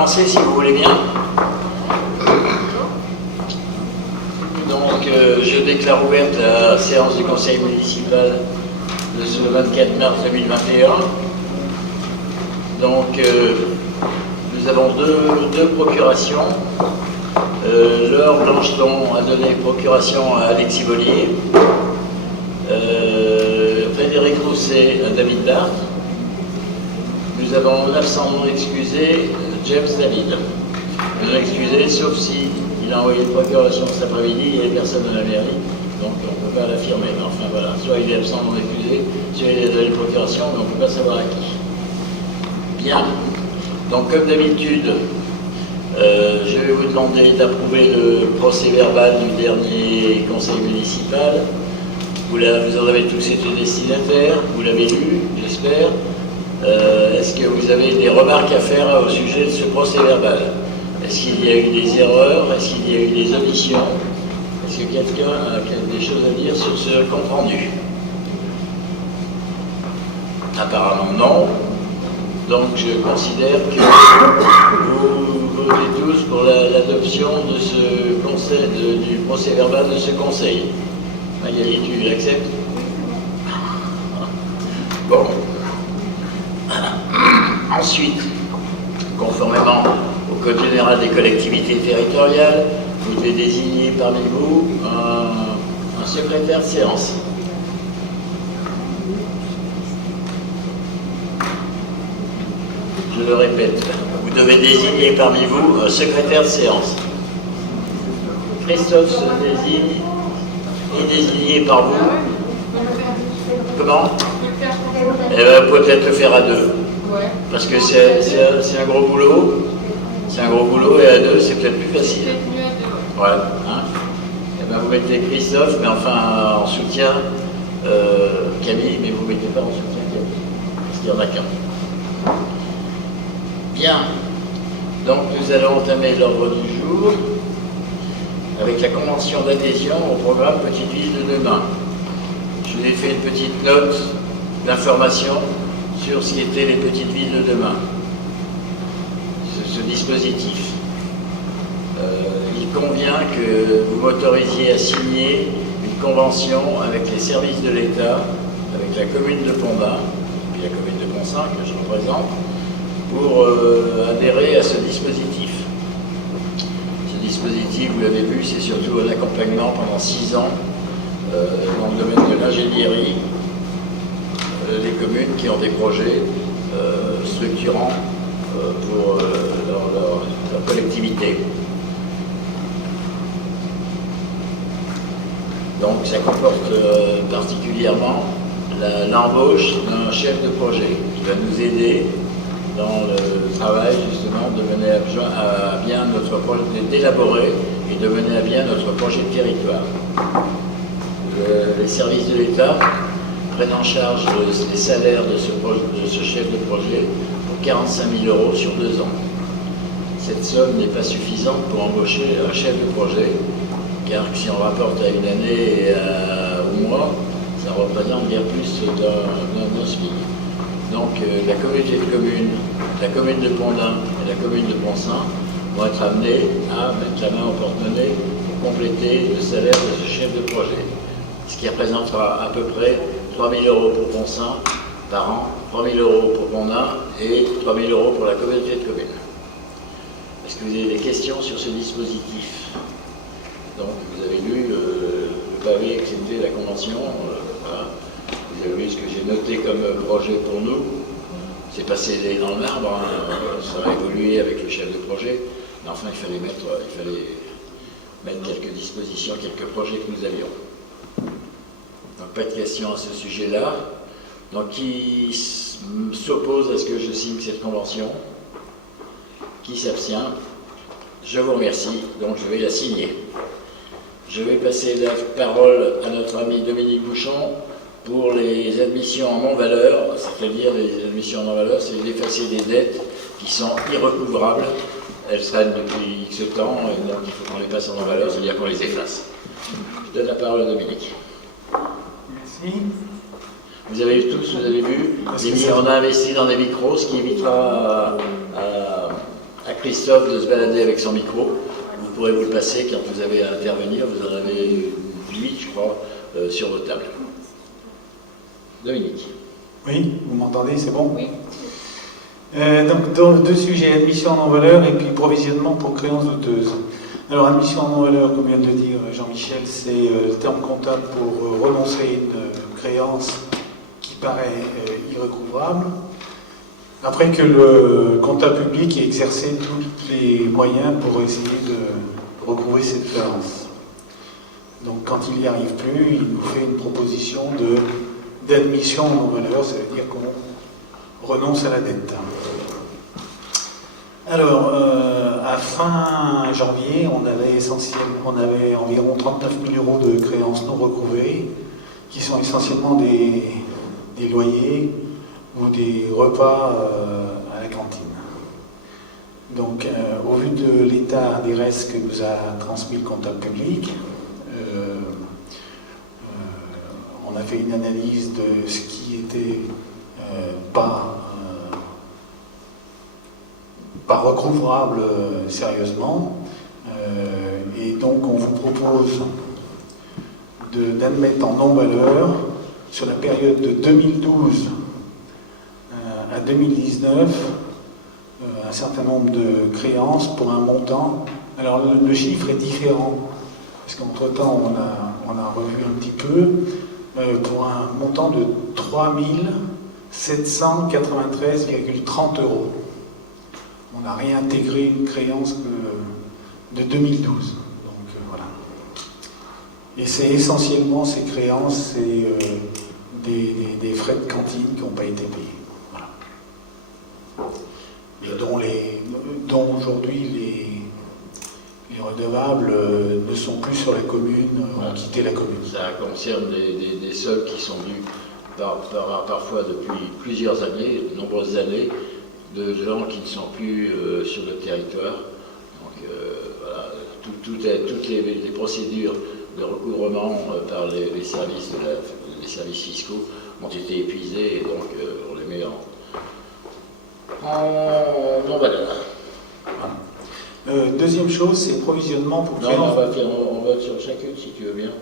commencer si vous voulez bien. Donc, je déclare ouverte la séance du conseil municipal de ce 24 mars 2021. Donc, nous avons deux procurations. Laure Blancheton a donné procuration à Alexis Bollier. Frédéric Rousset à David Dart. Nous avons un absent non excusé, James David. Non excusé, sauf si il a envoyé une procuration cet après-midi, il n'y avait personne dans la mairie, donc on ne peut pas l'affirmer. Mais enfin voilà, soit il est absent non excusé, soit il a donné une procuration, mais on ne peut pas savoir à qui. Bien. Donc comme d'habitude, je vais vous demander d'approuver le procès verbal du dernier conseil municipal. Vous en avez tous été destinataires, vous l'avez lu, j'espère. Est-ce que vous avez des remarques à faire au sujet de ce procès verbal? Est-ce qu'il y a eu des erreurs? Est-ce qu'il y a eu des omissions? Est-ce que quelqu'un a des choses à dire sur ce compte-rendu? Apparemment non. Donc je considère que vous votez tous pour l'adoption de ce conseil, du procès verbal de ce conseil. Magali, tu l'acceptes? Bon. Ensuite, conformément au Code général des collectivités territoriales, vous devez désigner parmi vous un secrétaire de séance. Je le répète, vous devez désigner parmi vous un secrétaire de séance. Christophe se désigne et désigné par vous. Comment? Eh bien, vous pouvez peut-être le faire à deux. Parce que c'est un gros boulot. C'est un gros boulot et à deux, c'est peut-être plus facile. Ouais. Hein? Eh bien, vous mettez Christophe, mais enfin en soutien Camille, mais vous ne mettez pas en soutien Camille. Parce qu'il n'y en a qu'un. Bien. Donc, nous allons entamer l'ordre du jour avec la convention d'adhésion au programme Petite Ville de demain. Je vous ai fait une petite note d'information sur ce qu'étaient les petites villes de demain. Ce dispositif. Il convient que vous m'autorisiez à signer une convention avec les services de l'État, avec la commune de Pont-d'Ain, et puis la commune de Pont-Saint que je représente, pour adhérer à ce dispositif. Ce dispositif, vous l'avez vu, c'est surtout un accompagnement pendant 6 ans dans le domaine de l'ingénierie, des communes qui ont des projets structurants pour leur collectivité. Donc ça comporte particulièrement l'embauche d'un chef de projet qui va nous aider dans le travail justement de mener à bien notre projet, d'élaborer et de mener à bien notre projet de territoire. Les services de l'État prennent en charge les salaires de ce chef de projet pour 45 000 € sur 2 ans. Cette somme n'est pas suffisante pour embaucher un chef de projet, car si on rapporte à une année et au mois, ça représente bien plus d'un SMIC. Donc la communauté de communes, la commune de Pont-d'Ain et la commune de Pont-Saint vont être amenées à mettre la main au porte-monnaie pour compléter le salaire de ce chef de projet. Ce qui représentera à peu près 3 000 € pour Pont-Saint par an, 3 000 € pour Pont-d'Ain et 3 000 € pour la communauté de communes. Est-ce que vous avez des questions sur ce dispositif? Donc vous avez lu le pavé accepté la convention, voilà. Vous avez vu ce que j'ai noté comme projet pour nous. C'est pas scellé dans le marbre, hein. Ça va évoluer avec le chef de projet, mais enfin il fallait mettre quelques dispositions, quelques projets que nous avions. Donc pas de questions à ce sujet-là. Donc qui s'oppose à ce que je signe cette convention? Qui s'abstient? Je vous remercie, donc je vais la signer. Je vais passer la parole à notre ami Dominique Bouchon pour les admissions en non-valeur, c'est-à-dire les admissions en non-valeur, c'est d'effacer des dettes qui sont irrecouvrables. Elles traînent depuis X temps, et donc il faut qu'on les passe en non-valeur, c'est-à-dire qu'on les efface. Je donne la parole à Dominique. Merci. Vous avez tous, vous avez vu, on a investi dans des micros, ce qui évitera à à Christophe de se balader avec son micro. Vous pourrez vous le passer quand vous avez à intervenir. Vous en avez 8, je crois, sur vos tables. Dominique. Oui, vous m'entendez, c'est bon? Oui. Donc, deux sujets, admission en non-valeur et puis provisionnement pour créances douteuses. Alors, admission en non-valeur, comme vient de le dire Jean-Michel, c'est le terme comptable pour renoncer à une créance qui paraît irrecouvrable, après que le comptable public ait exercé tous les moyens pour essayer de recouvrer cette créance. Donc, quand il n'y arrive plus, il nous fait une proposition d'admission en non-valeur, ça veut dire qu'on renonce à la dette. Alors, à fin janvier, on avait environ 39 000 euros de créances non recouvrées, qui sont essentiellement des loyers ou des repas à la cantine. Donc, au vu de l'état des restes que nous a transmis le comptable public, on a fait une analyse de ce qui était pas recouvrable sérieusement, et donc on vous propose d'admettre en non-valeur sur la période de 2012 à 2019 un certain nombre de créances pour un montant. Alors le chiffre est différent, parce qu'entre-temps on a revu un petit peu, pour un montant de 3 793,30 euros. On n'a réintégré une créance de 2012. Donc voilà. Et c'est essentiellement ces créances, c'est des frais de cantine qui n'ont pas été payés. Voilà. Et dont aujourd'hui les redevables ne sont plus sur la commune, ont quitté la commune. Ça concerne des soldes qui sont dus parfois depuis plusieurs années, de nombreuses années, de gens qui ne sont plus sur le territoire. Donc voilà, toutes les procédures de recouvrement par les services, les services fiscaux ont été épuisées, et donc on les met en non-valeur. Deuxième chose, c'est provisionnement pour Non, on va sur chacune si tu veux bien.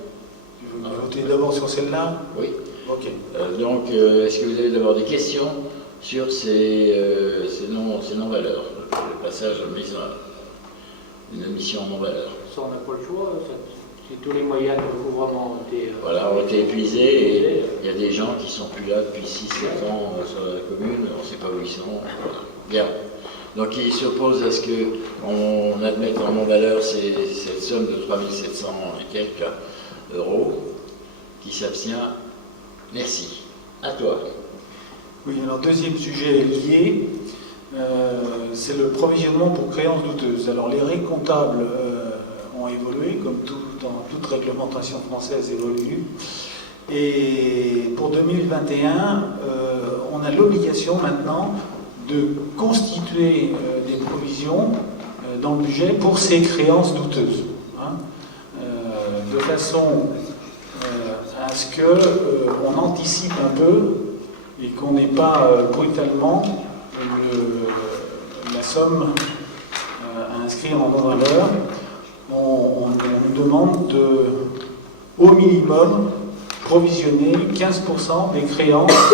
Tu veux voter d'abord sur celle-là? Oui. Ok. Donc, est-ce que vous avez d'abord des questions sur ces non-valeurs, le passage d'une admission en non-valeur? Ça, on n'a pas le choix. Si tous les moyens de recouvrement ont été... Voilà, ont été épuisés, et il y a des gens qui ne sont plus là depuis 6-7 ans sur la commune, on ne sait pas où ils sont. Voilà. Bien. Donc il s'oppose à ce qu'on admette en non-valeur cette somme de 3 700 et quelques euros. Qui s'abstient? Merci. À toi. Oui, alors deuxième sujet lié, c'est le provisionnement pour créances douteuses. Alors les règles comptables ont évolué, comme dans toute réglementation française évolue. Et pour 2021, on a l'obligation maintenant de constituer des provisions dans le budget pour ces créances douteuses, hein, de façon à ce qu'on anticipe un peu et qu'on n'ait pas brutalement la somme à inscrire en non-valeur. On nous demande de, au minimum, provisionner 15% des créances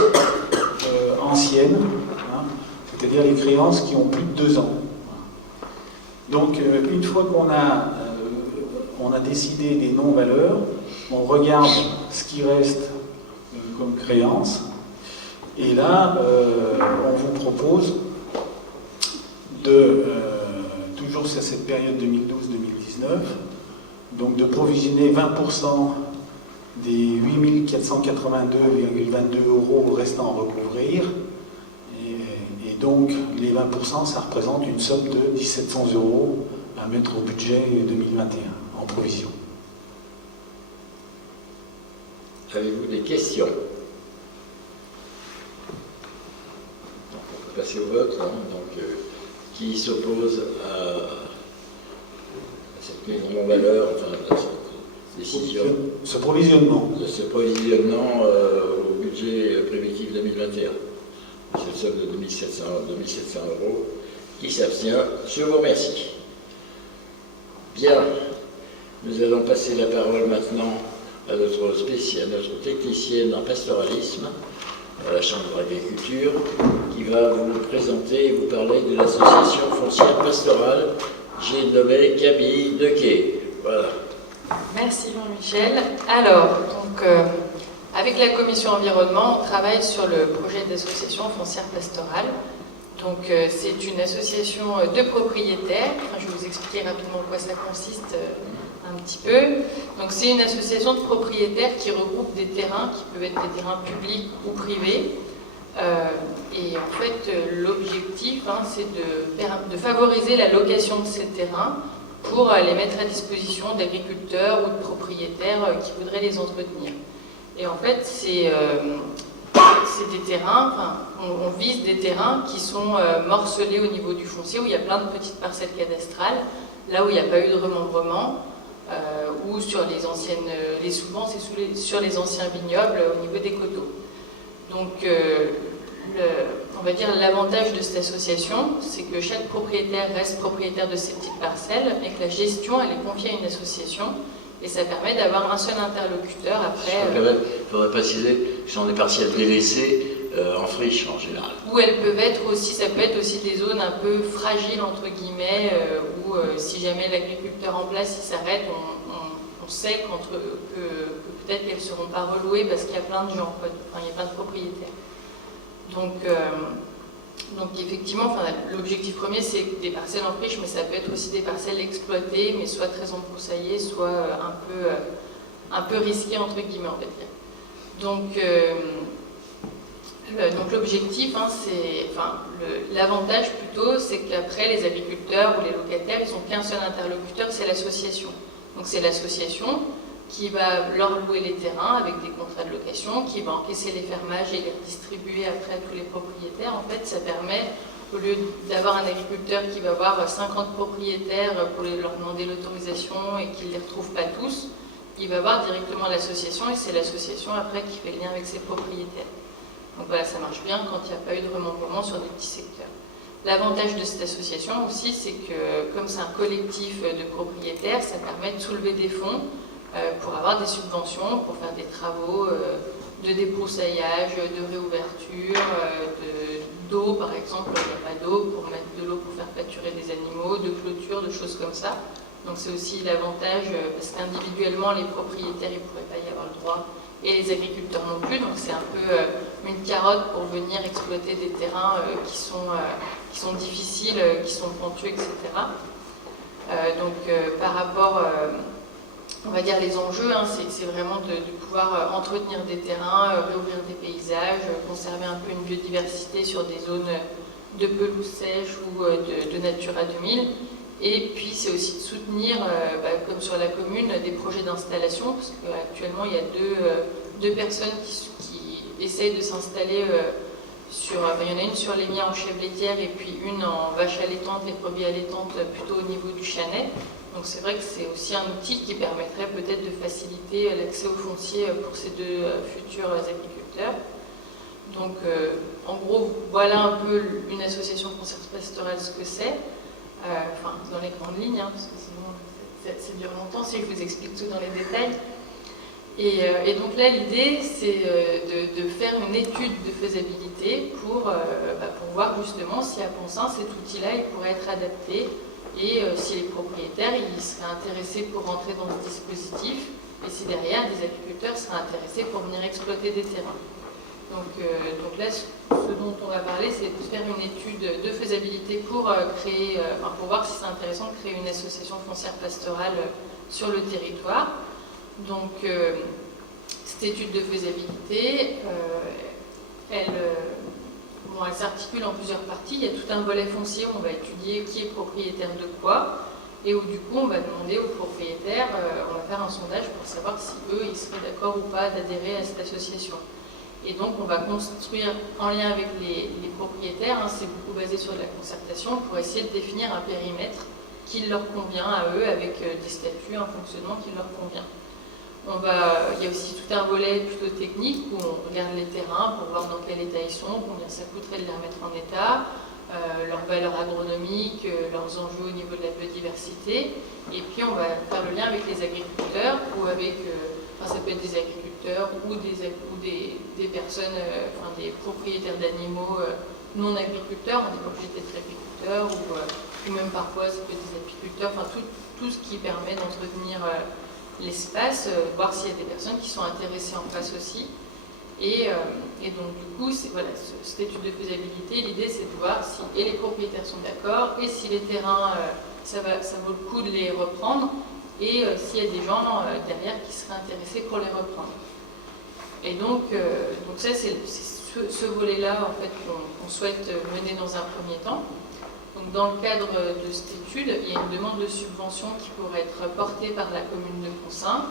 anciennes, hein, c'est-à-dire les créances qui ont plus de 2 ans. Donc, une fois qu'on a décidé des non-valeurs, on regarde ce qui reste comme créance, et là, on vous propose de, toujours sur cette période 2012-2019, donc de provisionner 20% des 8 482,22 euros restant à recouvrir, et donc les 20%, ça représente une somme de 1 700 euros à mettre au budget 2021 en provision. Avez-vous des questions? Donc, on peut passer au vote. Hein. Donc, qui s'oppose à cette mise en valeur, enfin, à cette décision? Ce provisionnement. De ce provisionnement au budget prévitif 2021. Cette somme de 2 700 euros. Qui s'abstient? Je vous remercie. Bien, nous allons passer la parole maintenant à notre technicienne en pastoralisme, à la Chambre d'agriculture, qui va vous présenter et vous parler de l'association foncière pastorale. J'ai nommé Camille Dequet. Voilà. Merci Jean-Michel. Alors, avec la commission environnement, on travaille sur le projet d'association foncière pastorale. Donc, c'est une association de propriétaires. Enfin, je vais vous expliquer rapidement en quoi ça consiste un petit peu. Donc, c'est une association de propriétaires qui regroupe des terrains qui peuvent être des terrains publics ou privés. Et en fait, l'objectif, c'est de favoriser la location de ces terrains pour les mettre à disposition d'agriculteurs ou de propriétaires qui voudraient les entretenir. Et en fait, c'est des terrains, on vise des terrains qui sont morcelés au niveau du foncier, où il y a plein de petites parcelles cadastrales, là où il n'y a pas eu de remembrement, ou sur les anciennes, souvent c'est sur les anciens vignobles au niveau des coteaux. Donc, on va dire l'avantage de cette association, c'est que chaque propriétaire reste propriétaire de ces petites parcelles, mais que la gestion, elle est confiée à une association, et ça permet d'avoir un seul interlocuteur après. Il faudrait préciser que ce sont des parcelles délaissées en friche en général. Ou elles peuvent être aussi, ça peut être aussi des zones un peu fragiles entre guillemets, où si jamais l'agriculteur en place il s'arrête, on sait que peut-être qu'elles ne seront pas relouées parce qu'il y a plein de gens, il y a plein de propriétaires. Donc effectivement, l'objectif premier c'est des parcelles en friche, mais ça peut être aussi des parcelles exploitées, mais soit très embroussaillées, soit un peu risquées entre guillemets, on va dire. Donc l'objectif, l'avantage plutôt, c'est qu'après les agriculteurs ou les locataires, ils n'ont qu'un seul interlocuteur, c'est l'association. Donc c'est l'association qui va leur louer les terrains avec des contrats de location, qui va encaisser les fermages et les redistribuer après à tous les propriétaires. En fait, ça permet, au lieu d'avoir un agriculteur qui va avoir 50 propriétaires pour leur demander l'autorisation et qu'il ne les retrouve pas tous, il va voir directement l'association et c'est l'association après qui fait le lien avec ses propriétaires. Donc voilà, ça marche bien quand il n'y a pas eu de remembrement sur des petits secteurs. L'avantage de cette association aussi, c'est que comme c'est un collectif de propriétaires, ça permet de soulever des fonds pour avoir des subventions, pour faire des travaux de débroussaillage, de réouverture, d'eau par exemple, il n'y a pas d'eau, pour mettre de l'eau pour faire pâturer des animaux, de clôture, de choses comme ça. Donc c'est aussi l'avantage, parce qu'individuellement les propriétaires ils ne pourraient pas y avoir le droit, et les agriculteurs non plus, donc c'est un peu une carotte pour venir exploiter des terrains qui sont difficiles, qui sont pentus, etc. Par rapport, on va dire les enjeux, c'est vraiment de pouvoir entretenir des terrains, réouvrir des paysages, conserver un peu une biodiversité sur des zones de pelouse sèche ou de Natura 2000. Et puis c'est aussi de soutenir, comme sur la commune, des projets d'installation, parce qu'actuellement il y a deux personnes qui essayent de s'installer il y en a une sur les miens en chèvre laitière et puis une en vache allaitantes, les brebis allaitantes plutôt au niveau du Chanet. Donc c'est vrai que c'est aussi un outil qui permettrait peut-être de faciliter l'accès au foncier pour ces deux futurs agriculteurs. Donc en gros, voilà un peu une association foncière pastorale ce que c'est. Dans les grandes lignes, parce que sinon ça dure longtemps si je vous explique tout dans les détails. Et donc là, l'idée, c'est de faire une étude de faisabilité pour voir justement si à Ponsin, cet outil-là, il pourrait être adapté et si les propriétaires ils seraient intéressés pour rentrer dans ce dispositif et si derrière, des agriculteurs seraient intéressés pour venir exploiter des terrains. Donc là, ce dont on va parler, c'est de faire une étude de faisabilité pour voir si c'est intéressant de créer une association foncière pastorale sur le territoire. Donc, cette étude de faisabilité, elle s'articule en plusieurs parties. Il y a tout un volet foncier où on va étudier qui est propriétaire de quoi, et où du coup on va demander aux propriétaires, on va faire un sondage pour savoir si eux ils seraient d'accord ou pas d'adhérer à cette association. Et donc on va construire en lien avec les propriétaires, c'est beaucoup basé sur de la concertation, pour essayer de définir un périmètre qui leur convient à eux, avec des statuts, un fonctionnement qui leur convient. Il y a aussi tout un volet plutôt technique où on regarde les terrains pour voir dans quel état ils sont, combien ça coûterait de les remettre en état, leurs valeurs agronomiques, leurs enjeux au niveau de la biodiversité. Et puis on va faire le lien avec les agriculteurs ou avec, ça peut être des agriculteurs ou des personnes, des propriétaires d'animaux non agriculteurs, on n'est pas obligé d'être agriculteur, ou même parfois ça peut être des apiculteurs, tout ce qui permet d'entretenir l'espace, voir s'il y a des personnes qui sont intéressées en face aussi. Et donc du coup, voilà, cette étude de faisabilité, l'idée c'est de voir si et les propriétaires sont d'accord, et si les terrains, ça vaut le coup de les reprendre, et s'il y a des gens derrière qui seraient intéressés pour les reprendre. Et donc ça c'est ce volet-là en fait qu'on souhaite mener dans un premier temps. Donc dans le cadre de cette étude, il y a une demande de subvention qui pourrait être portée par la commune de Poncins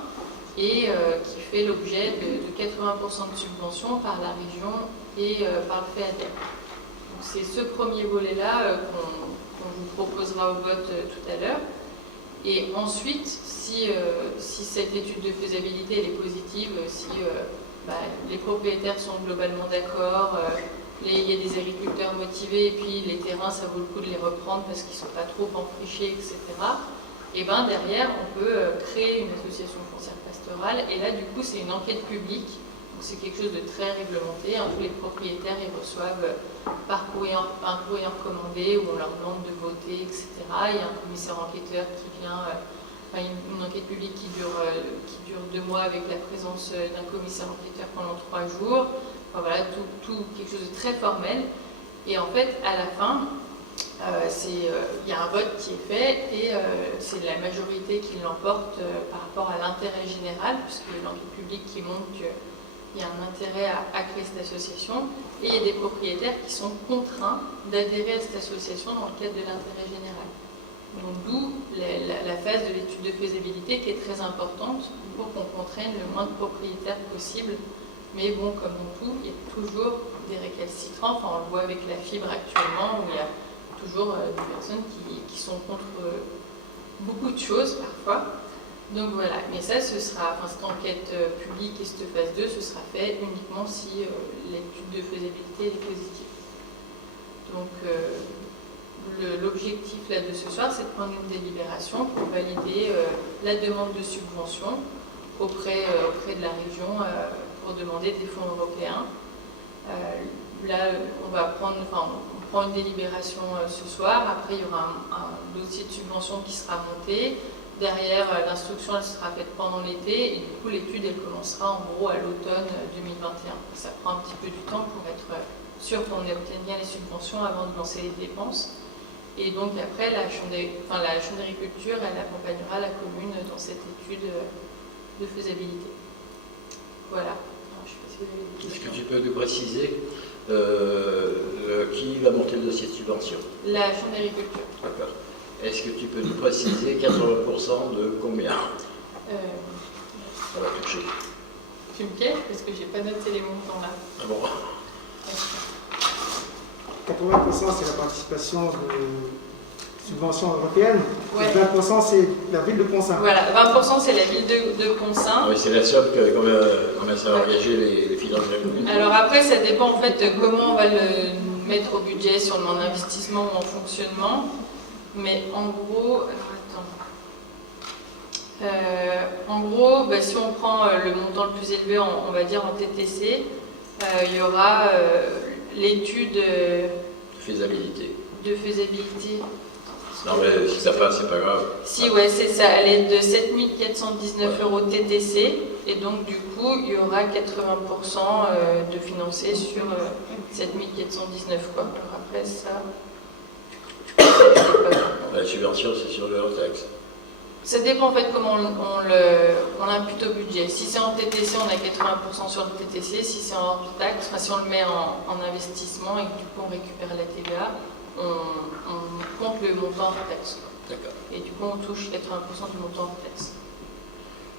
et qui fait l'objet de 80% de subvention par la région et par le FEADER. Donc c'est ce premier volet-là qu'on vous proposera au vote tout à l'heure. Et ensuite, si cette étude de faisabilité elle est positive, si les propriétaires sont globalement d'accord, il y a des agriculteurs motivés et puis les terrains, ça vaut le coup de les reprendre parce qu'ils ne sont pas trop enfrichés, etc. Et bien derrière, on peut créer une association foncière pastorale et là, du coup, c'est une enquête publique. Donc c'est quelque chose de très réglementé. Tous les propriétaires, ils reçoivent un courrier recommandé où on leur demande de voter, etc. Il y a un commissaire enquêteur qui vient... une enquête publique qui dure 2 mois avec la présence d'un commissaire enquêteur pendant 3 jours. Voilà, tout quelque chose de très formel. Et en fait, à la fin, il y a un vote qui est fait et c'est la majorité qui l'emporte par rapport à l'intérêt général, puisque l'enquête publique qui montre qu'il y a un intérêt à créer cette association. Et il y a des propriétaires qui sont contraints d'adhérer à cette association dans le cadre de l'intérêt général. Donc d'où la phase de l'étude de faisabilité qui est très importante pour qu'on contraigne le moins de propriétaires possible. Mais bon, comme dans tout, il y a toujours des récalcitrants. On le voit avec la fibre actuellement, où il y a toujours des personnes qui sont contre beaucoup de choses parfois. Donc voilà, mais ça, cette enquête publique et cette phase 2, ce sera fait uniquement si l'étude de faisabilité est positive. Donc l'objectif là de ce soir, c'est de prendre une délibération pour valider la demande de subvention auprès de la région pour demander des fonds européens. Là, on prend une délibération ce soir. Après, il y aura un dossier de subvention qui sera monté. Derrière, l'instruction elle sera faite pendant l'été et du coup, l'étude elle commencera en gros à l'automne 2021. Ça prend un petit peu du temps pour être sûr qu'on obtienne bien les subventions avant de lancer les dépenses. Et donc après, la Chambre d'agriculture, elle accompagnera la commune dans cette étude de faisabilité. Voilà. Alors, je sais pas si vous avez des questions. Est-ce que tu peux nous préciser qui va monter le dossier de subvention? La Chambre d'agriculture. D'accord. Est-ce que tu peux nous préciser 80% de combien ça va toucher? Tu me pièges parce que j'ai pas noté les montants là. Ah bon? 80% c'est la participation de subventions européennes, Ouais. 20% c'est la ville de Poncins. Voilà, 20% c'est la ville de Poncins. Oui, c'est la somme combien ça va engager les finances de la commune. Alors après, ça dépend en fait de comment on va le mettre au budget, si on demande en investissement ou en fonctionnement. Mais en gros, si on prend le montant le plus élevé, on va dire en TTC, il y aura l'étude Faisabilité. de faisabilité. Non, mais si ça passe, c'est pas grave. Si, ouais, c'est ça. Elle est de 7 419 € TTC. Et donc, du coup, il y aura 80% de financé sur 7 419, quoi. Alors après, ça... La subvention, c'est sur le hors-taxe. Ça dépend en fait comment on l'impute au budget. Si c'est en TTC, on a 80% sur le TTC. Si c'est en hors-taxe, si on le met en investissement et que du coup on récupère la TVA, on compte le montant hors-taxe. D'accord. Et du coup on touche 80% du montant hors-taxe.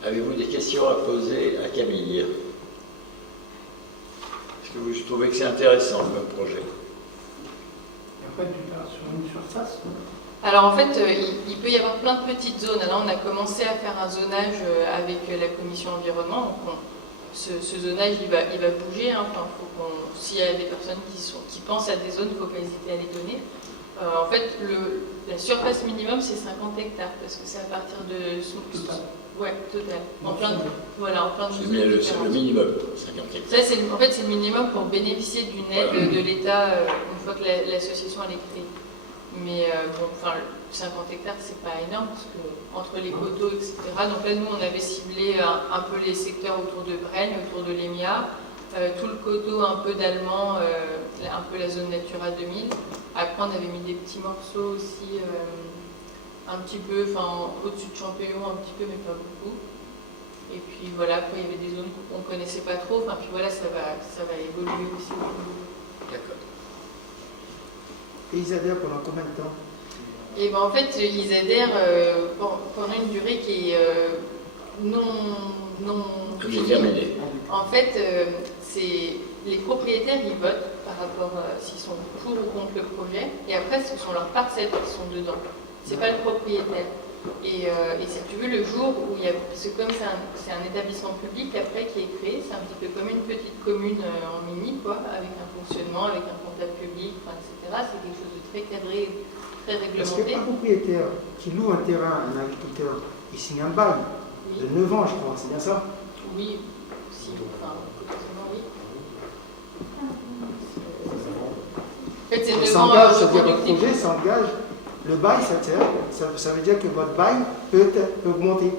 Avez-vous des questions à poser à Camille? Est-ce que vous trouvez que c'est intéressant comme projet? Après, tu pars sur une surface. Alors en fait, il peut y avoir plein de petites zones. Là, on a commencé à faire un zonage avec la commission environnement. Donc ce zonage, il va bouger. Hein. Enfin, s'il y a des personnes qui pensent à des zones, il ne faut pas hésiter à les donner. En fait, la surface minimum, c'est 50 hectares, parce que c'est à partir de... Ouais, total. En plein de C'est le minimum, 50 hectares. Ça, en fait, c'est le minimum pour bénéficier d'une aide de l'État une fois que l'association elle est créée. Mais bon, enfin, 50 hectares, c'est pas énorme, parce que entre les coteaux, etc. Donc là, nous, on avait ciblé un peu les secteurs autour de Brenne, autour de l'Émia, tout le coteau un peu d'Allemand, un peu la zone Natura 2000. Après, on avait mis des petits morceaux aussi, un petit peu, enfin, au-dessus de Champéon, un petit peu, mais pas beaucoup. Et puis voilà, après, il y avait des zones qu'on ne connaissait pas trop. Enfin, puis voilà, ça va évoluer aussi. D'accord. Et ils adhèrent pendant combien de temps? Et ben en fait, ils adhèrent pendant une durée qui est non Déterminée. En fait, c'est les propriétaires, ils votent par rapport s'ils sont pour ou contre le projet. Et après, ce sont leurs parcelles qui sont dedans. C'est pas le propriétaire. Et si tu veux, le jour où il y a... Parce que comme c'est un établissement public, après, qui est créé, c'est un petit peu comme une petite commune en mini, quoi, avec un fonctionnement, avec un comptable public, enfin, etc. C'est quelque chose de très cadré, très Parce réglementé. qu'un propriétaire qui loue un terrain à un agriculteur, il signe un bail de 9 ans, je crois, c'est bien ça? Oui, si, enfin, potentiellement, oui. En fait, c'est On 9 ans s'engage, c'est-à-dire le reconductibles. projet s'engage, le bail, ça veut dire que votre bail peut augmenter.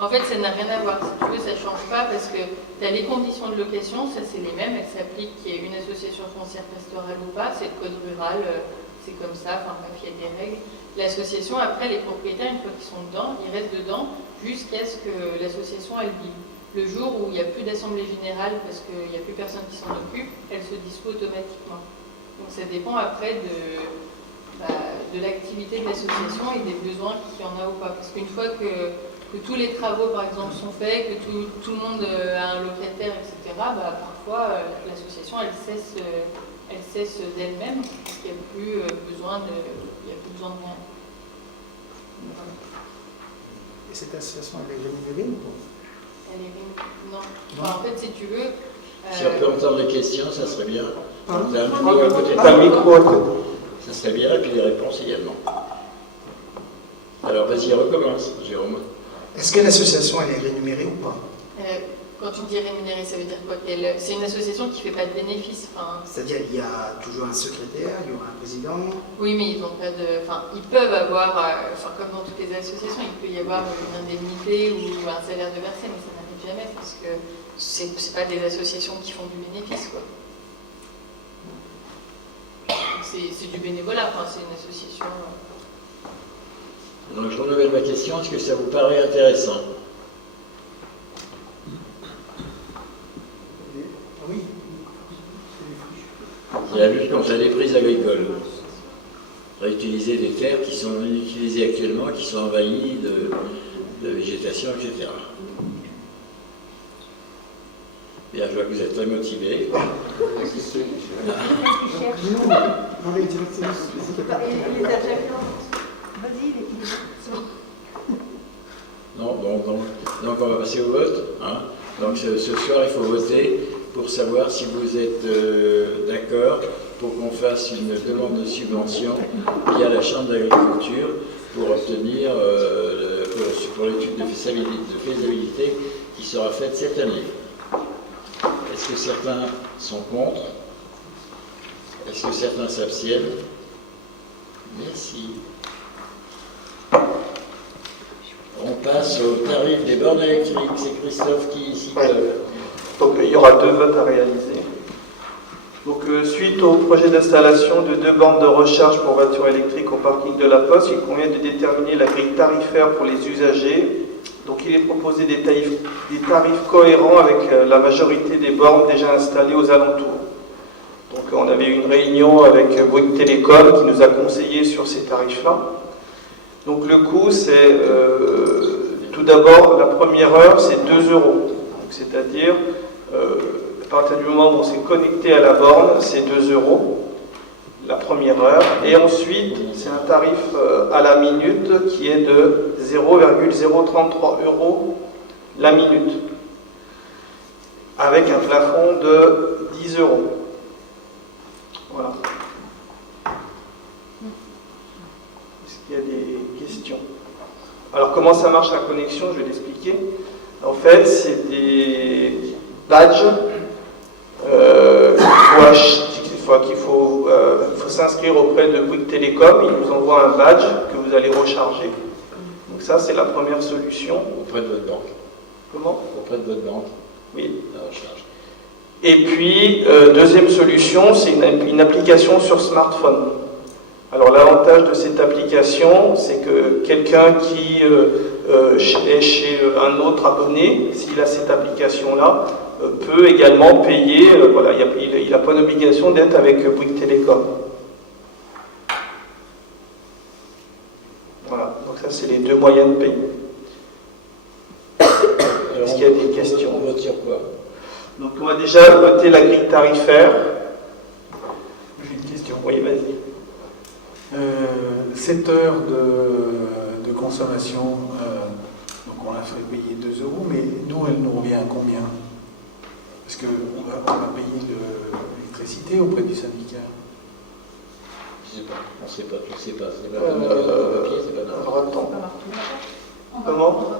En fait, ça n'a rien à voir. Si tu veux, ça ne change pas parce que tu as les conditions de location, ça c'est les mêmes, elles s'appliquent qu'il y ait une association foncière pastorale ou pas, c'est le code rural, c'est comme ça, enfin bref, il y a des règles. L'association, après, les propriétaires, une fois qu'ils sont dedans, ils restent dedans jusqu'à ce que l'association, elle vive. Le jour où il n'y a plus d'assemblée générale parce qu'il n'y a plus personne qui s'en occupe, elle se dissout automatiquement. Donc ça dépend après de l'activité de l'association et des besoins qu'il y en a ou pas. Parce qu'une fois que tous les travaux, par exemple, sont faits, que tout le monde a un locataire, etc., parfois, l'association, elle cesse d'elle-même, parce qu'il n'y a plus besoin de rien. Et cette association, elle est rémunérée ou pas? Non. Enfin, en fait, si tu veux... Si on peut entendre les questions, ça serait bien. Pardon? T'as un micro à côté de Ah, toi. micro à côté. Ça serait bien, et puis les réponses également. Alors, vas-y, recommence, Jérôme. Est-ce que l'association, elle est rémunérée ou pas? Quand tu dis rémunérée, ça veut dire quoi? C'est une association qui ne fait pas de bénéfices. Enfin, C'est-à-dire qu'il y a toujours un secrétaire, il y aura un président. oui, mais ils n'ont pas de... Enfin, ils peuvent avoir, comme dans toutes les associations, il peut y avoir une indemnité ou un salaire de versé, mais ça n'arrive jamais parce que c'est pas des associations qui font du bénéfice, quoi. C'est du bénévolat, enfin, c'est une association... Donc, je renouvelle ma question. Est-ce que ça vous paraît intéressant? Oui. C'est la lutte contre la déprise agricole. Réutiliser des terres qui sont inutilisées actuellement, qui sont envahies de végétation, etc. Bien, je vois que vous êtes très motivés. Non, mais directement, Il est déjà fait. Vas-y, il est Non, donc on va passer au vote. Hein. Donc ce soir, il faut voter pour savoir si vous êtes d'accord pour qu'on fasse une demande de subvention via la Chambre d'agriculture pour obtenir pour l'étude de faisabilité qui sera faite cette année. Est-ce que certains sont contre? Est-ce que certains s'abstiennent? Merci. On passe au tarif des bornes électriques. C'est Christophe qui s'y colle. Donc il y aura 2 votes à réaliser. Donc suite au projet d'installation de 2 bornes de recharge pour voitures électriques au parking de la Poste, il convient de déterminer la grille tarifaire pour les usagers. Donc il est proposé des tarifs cohérents avec la majorité des bornes déjà installées aux alentours. Donc on avait eu une réunion avec Bouygues Télécom qui nous a conseillé sur ces tarifs-là. Donc le coût, c'est tout d'abord, la première heure, c'est 2 €. C'est-à-dire, à partir du moment où on s'est connecté à la borne, c'est 2 € la première heure. Et ensuite, c'est un tarif à la minute qui est de 0,033 € la minute. avec un plafond de 10 euros. Voilà. Est-ce qu'il y a des questions? Alors, comment ça marche la connexion? Je vais l'expliquer. En fait, c'est des badges qu'il faut s'inscrire auprès de Bouygues Télécom. Ils nous envoient un badge que vous allez recharger. Donc ça, c'est la première solution. Auprès de votre banque. Comment? Auprès de votre banque. Oui. La recharge. Et puis, deuxième solution, c'est une application sur smartphone. Alors, l'avantage de cette application, c'est que quelqu'un qui est chez un autre abonné, s'il a cette application-là, peut également payer. Voilà, il n'a pas d'obligation d'être avec Bouygues Télécom. Voilà, donc ça, c'est les deux moyens de payer. Est-ce qu'il y a des questions? On vote sur quoi? Donc, on va déjà voter la grille tarifaire. J'ai une question. Oui, vas-y. 7 heures de consommation, donc on la fait payer 2 euros, mais nous, elle nous revient à combien? Parce qu'on va payer l'électricité auprès du syndicat. Je sais pas, on sait pas, tu sais pas. C'est pas comme le papier, c'est pas normal. Alors, attends. Comment? On va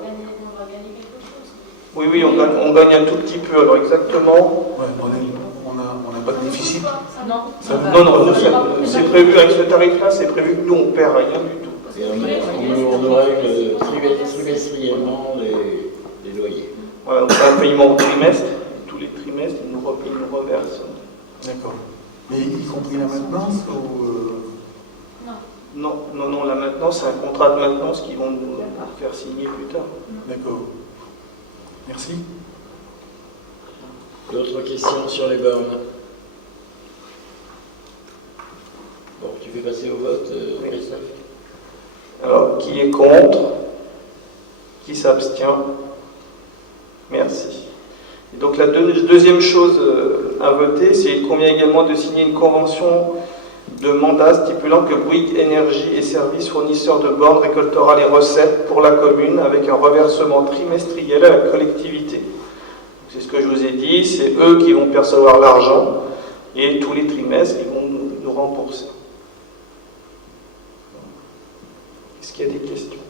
gagner quelque chose. Oui, oui, on gagne un tout petit peu. Alors, exactement. Ouais, on n'a pas de déficit. Non, non, c'est prévu, avec ce tarif-là, c'est prévu que nous, on perd rien du tout. Et on nous règle trimestriellement les loyers. Voilà, donc c'est un paiement au trimestre. Tous les trimestres, ils nous reversent. D'accord. Mais y compris la maintenance ou Non, la maintenance, c'est un contrat de maintenance qu'ils vont nous faire signer plus tard. D'accord. Merci. D'autres questions sur les bornes? Bon, tu fais passer au vote, Christophe? Alors, qui est contre? Qui s'abstient? Merci. Et donc la deuxième chose à voter, c'est qu'il convient également de signer une convention de mandat stipulant que Bouygues Énergie et Services fournisseurs de bornes récoltera les recettes pour la commune avec un reversement trimestriel à la collectivité. C'est ce que je vous ai dit, c'est eux qui vont percevoir l'argent et tous les trimestres, ils vont nous rembourser. Est-ce qu'il y a des questions?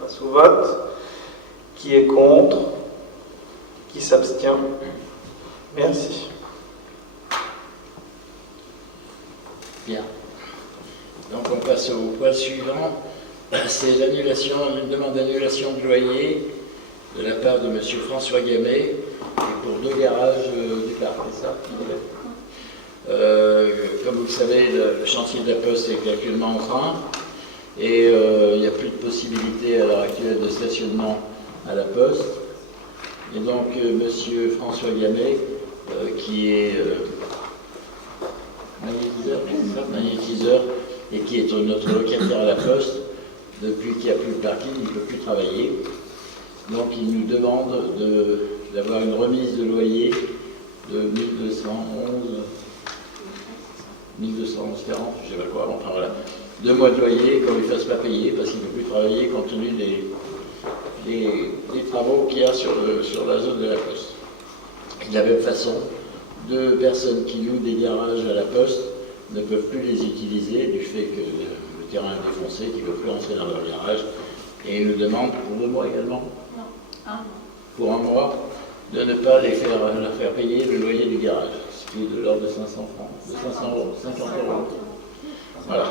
On passe au vote. Qui est contre? Qui s'abstient? Merci. Bien. Donc on passe au point suivant. C'est l'annulation, une demande d'annulation de loyer de la part de M. François Gamet pour 2 garages du parc, c'est ça? Comme vous le savez, le chantier de la Poste est actuellement en train et il n'y a plus de possibilité à l'heure actuelle de stationnement à la Poste. Et donc, M. François Gamet, qui est magnétiseur et qui est notre locataire à la Poste, depuis qu'il n'y a plus de parking, il ne peut plus travailler. Donc, il nous demande d'avoir une remise de loyer de 1211,40, je ne sais pas quoi, enfin voilà, 2 mois de loyer qu'on ne lui fasse pas payer parce qu'il ne peut plus travailler compte tenu des travaux qu'il y a sur la zone de la Poste. Et de la même façon, 2 personnes qui louent des garages à la Poste ne peuvent plus les utiliser du fait que le terrain est défoncé, qu'ils ne peuvent plus rentrer dans leur garage. Et ils nous demandent, pour 2 mois également, pour 1 mois, de ne pas leur faire payer le loyer du garage. C'est plus de l'ordre de 500 francs, de 500 euros, 50 euros. Voilà.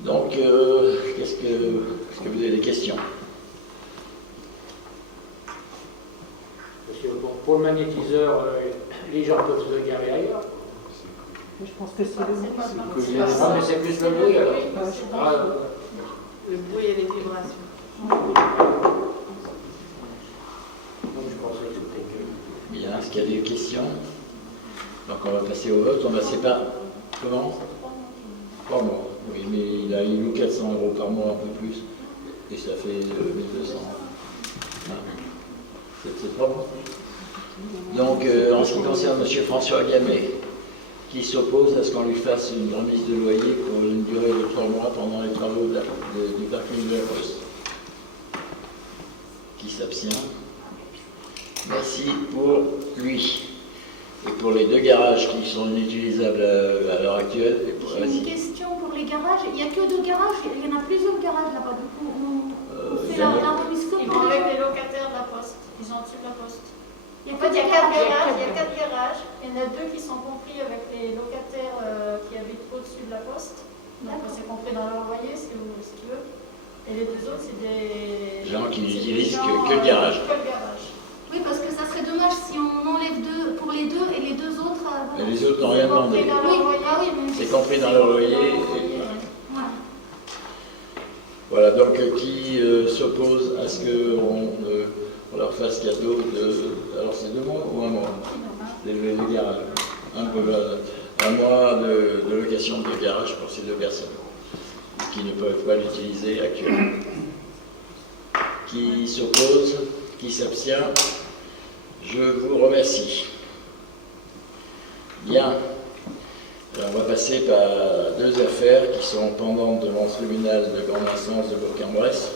Donc, est-ce que vous avez des questions? Parce que pour le magnétiseur, les gens peuvent se garer ailleurs. Je pense que c'est le Non, mais c'est plus le bruit alors. le bruit et les vibrations. Donc je pensais que c'était que. Bien, est-ce qu'il y a des questions? Donc on va passer au vote, on va séparer. Comment? 3 mois. Oui, mais il loue 400 euros par mois, un peu plus, et ça fait 1200. C'est 3 mois. Donc, en ce qui concerne M. François Gamet, qui s'oppose à ce qu'on lui fasse une remise de loyer pour une durée de 3 mois pendant les travaux du parking de la Poste. Qui s'abstient? Merci pour lui. Et pour les 2 garages qui sont inutilisables à l'heure actuelle, J'ai une question pour les garages. Il n'y a que 2 garages, il y en a plusieurs garages là-bas. Du coup, on fait la remise Ils vont avec les locataires de la poste. Ils ont de la poste. Il y a En fait, il y a 4 garages. garages. Il y a 4 garages. Il y en a 2 qui sont compris avec les locataires qui habitent au-dessus de la poste. Donc, c'est compris dans leur loyer, si tu veux. Et les 2 autres, c'est des gens qui c'est des n'utilisent gens, que le garage. que le garage. Oui, parce que ça serait dommage si on enlève 2 pour les 2 et les 2 autres. Et les autres n'ont rien demandé. Dans leur Oui, loyer. ah oui, mais C'est compris dans leur loyer. Dans leur Et loyer, ouais. voilà, donc qui s'oppose à ce qu'on leur fasse cadeau de. Alors c'est 2 mois ou 1 mois? Les garages. Un mois de location de garage pour ces 2 personnes qui ne peuvent pas l'utiliser actuellement. Qui s'oppose? Qui s'abstient? Je vous remercie. Bien. Alors, on va passer par 2 affaires qui sont pendantes devant le tribunal de grande instance de Bourg-en-Bresse.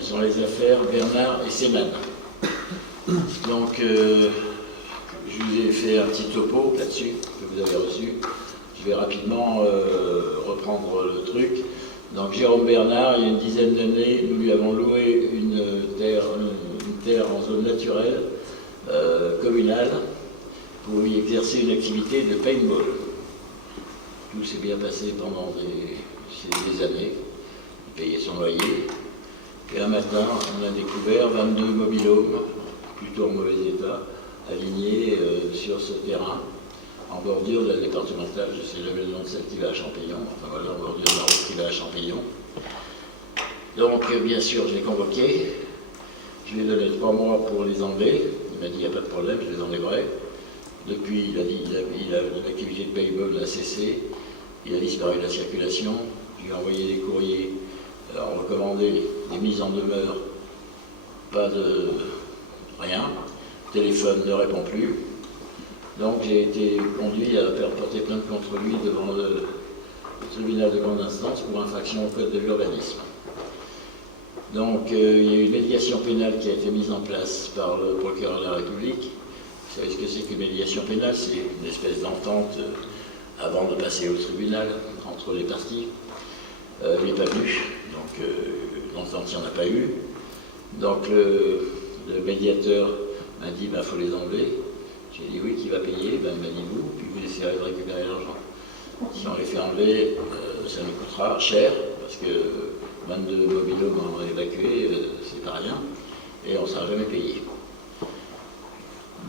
Ce sont les affaires Bernard et Seman. Donc, je vous ai fait un petit topo là-dessus que vous avez reçu. Je vais rapidement reprendre le truc. Donc, Jérôme Bernard, il y a une dizaine d'années, nous lui avons loué une terre en zone naturelle communale pour y exercer une activité de paintball. Tout s'est bien passé pendant ces années. Il payait son loyer. Et un matin, on a découvert 22 mobilhomes, plutôt en mauvais état, alignés sur ce terrain, en bordure de la départementale. Je sais jamais le nom de celle qui va à Champignon. Enfin voilà, en bordure de la route qui va à Champignon. Donc, bien sûr, je l'ai convoqué. Je lui ai donné 3 mois pour les enlever. Il m'a dit, il n'y a pas de problème, je les enlèverai. Depuis, il a dit, l'activité de paintball a cessé. Il a disparu de la circulation. Je lui ai envoyé des courriers recommandé, des mises en demeure. Pas de rien. Le téléphone ne répond plus. Donc j'ai été conduit à faire porter plainte contre lui devant le tribunal de grande instance pour infraction au code de l'urbanisme. Donc il y a eu une médiation pénale qui a été mise en place par le procureur de la République. Vous savez ce que c'est qu'une médiation pénale? C'est une espèce d'entente avant de passer au tribunal entre les parties. Il n'est pas venu, donc l'entente il n'y en a pas eu. Donc le médiateur m'a dit, il faut les enlever. J'ai dit oui, qui va payer? Il m'a dit vous, puis vous essayerez de récupérer l'argent. Si on les fait enlever, ça nous coûtera cher, parce que 22 mobilhomes ont évacué, c'est pas rien, et on ne sera jamais payé.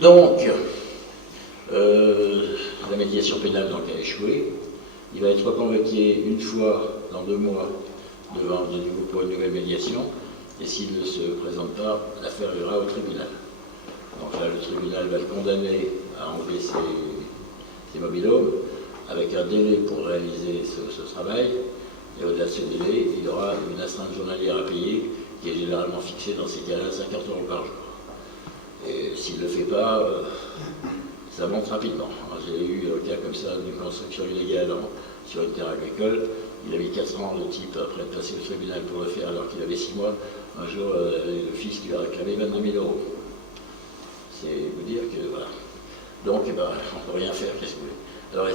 Donc, la médiation pénale donc, a échoué. Il va être reconvoqué une fois dans 2 mois devant de nouveau pour une nouvelle médiation, et s'il ne se présente pas, l'affaire ira au tribunal. Donc là, le tribunal va le condamner à enlever ses mobilhomes, avec un délai pour réaliser ce travail, et au-delà de ce délai, il y aura une astreinte journalière à payer, qui est généralement fixée dans ces cas-là à 50 € par jour. Et s'il ne le fait pas, ça monte rapidement. J'ai eu un cas comme ça d'une construction illégale sur une terre agricole. Il a mis 4 ans, le type, après de passer au tribunal pour le faire, alors qu'il avait 6 mois. Un jour, le fils lui a réclamé 22 000 €. C'est vous dire que, voilà. Donc, on ne peut rien faire, qu'est-ce que vous voulez. Alors,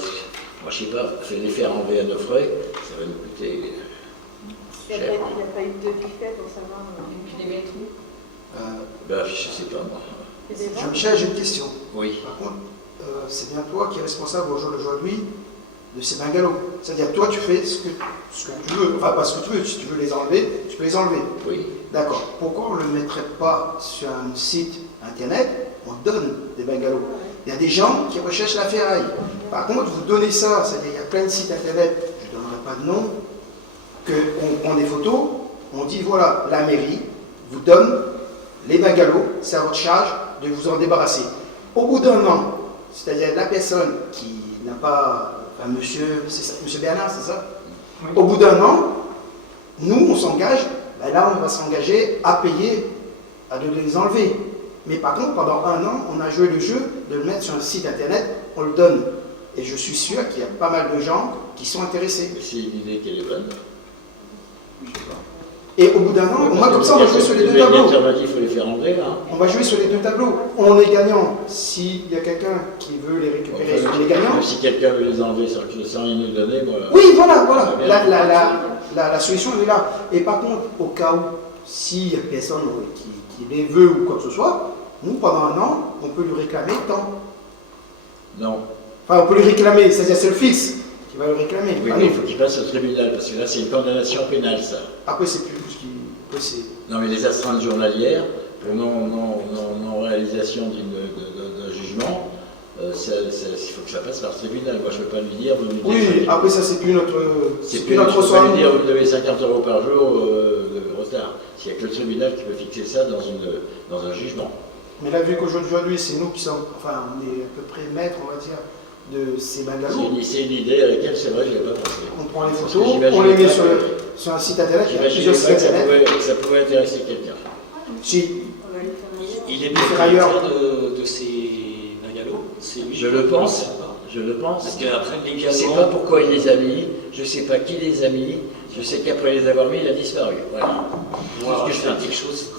moi, je ne sais pas, fait les faire enlever à nos frais, ça va nous coûter Il cher. n'y a pas eu de devis fait pour savoir. Et puis les métros. Je ne sais pas, moi. Jean-Michel, j'ai une question. Oui. Par contre, c'est bien toi qui es responsable au jour d'aujourd'hui de ces bungalows. C'est-à-dire, toi, tu fais ce que tu veux. Enfin, pas ce que tu veux. Si tu veux les enlever, tu peux les enlever. Oui. D'accord. Pourquoi on ne le mettrait pas sur un site internet? On donne des bungalows. Il y a des gens qui recherchent la ferraille. Par contre, vous donnez ça, c'est-à-dire, il y a plein de sites internet, je ne donnerai pas de nom, qu'on prend des photos, on dit, voilà, la mairie vous donne les bungalows, c'est à votre charge de vous en débarrasser. Au bout d'un an, c'est-à-dire la personne qui n'a pas, enfin, monsieur Bernard, c'est ça? Oui. Au bout d'un an, nous, on s'engage, ben là, on va s'engager à payer, à de les enlever. Mais par contre, pendant 1 an, on a joué le jeu de le mettre sur un site internet, on le donne. Et je suis sûr qu'il y a pas mal de gens qui sont intéressés. C'est une idée qu'elle est bonne. Je sais pas. Et au bout d'un an, moi comme ça, on va jouer sur les deux tableaux. Il faut les faire enlever. Hein. On va jouer sur les deux tableaux. On est gagnant. S'il y a quelqu'un qui veut les récupérer, on est gagnant. Même si quelqu'un veut les enlever sans rien nous donner, moi... Oui, voilà. La solution elle est là. Et par contre, au cas où, s'il y a personne qui les veut ou quoi que ce soit, nous, pendant un an, on peut lui réclamer tant. Non. Enfin, on peut lui réclamer, c'est-à-dire c'est le fixe qui va le réclamer. Oui, mais il faut qu'il passe au tribunal, parce que là, c'est une condamnation pénale, ça. Après, c'est plus ce qui... Après, c'est... Non, mais les astreintes journalières, pour non-réalisation d'un jugement, il faut que ça passe par le tribunal. Moi, je ne peux pas lui dire... Oui, après, ça, c'est plus notre... C'est plus notre soin. Je peux lui dire, vous devez 50 € par jour de retard. Il n'y a que le tribunal qui peut fixer ça dans un jugement. Mais là, vu qu'aujourd'hui, c'est nous qui sommes... Enfin, on est à peu près maîtres, on va dire, de ces bungalows. C'est une idée à laquelle, c'est vrai, je n'ai pas pensé. On prend les photos, on les met sur un site internet. J'imaginais pas que ça pouvait intéresser quelqu'un. Si. Il est propriétaire de ces bungalows. Je le pense. Je le pense. Parce qu'après, je ne sais pas pourquoi il les a mis, je ne sais pas qui les a mis, je sais qu'après les avoir mis, il a disparu. Voilà. Moi, je fais quelque chose,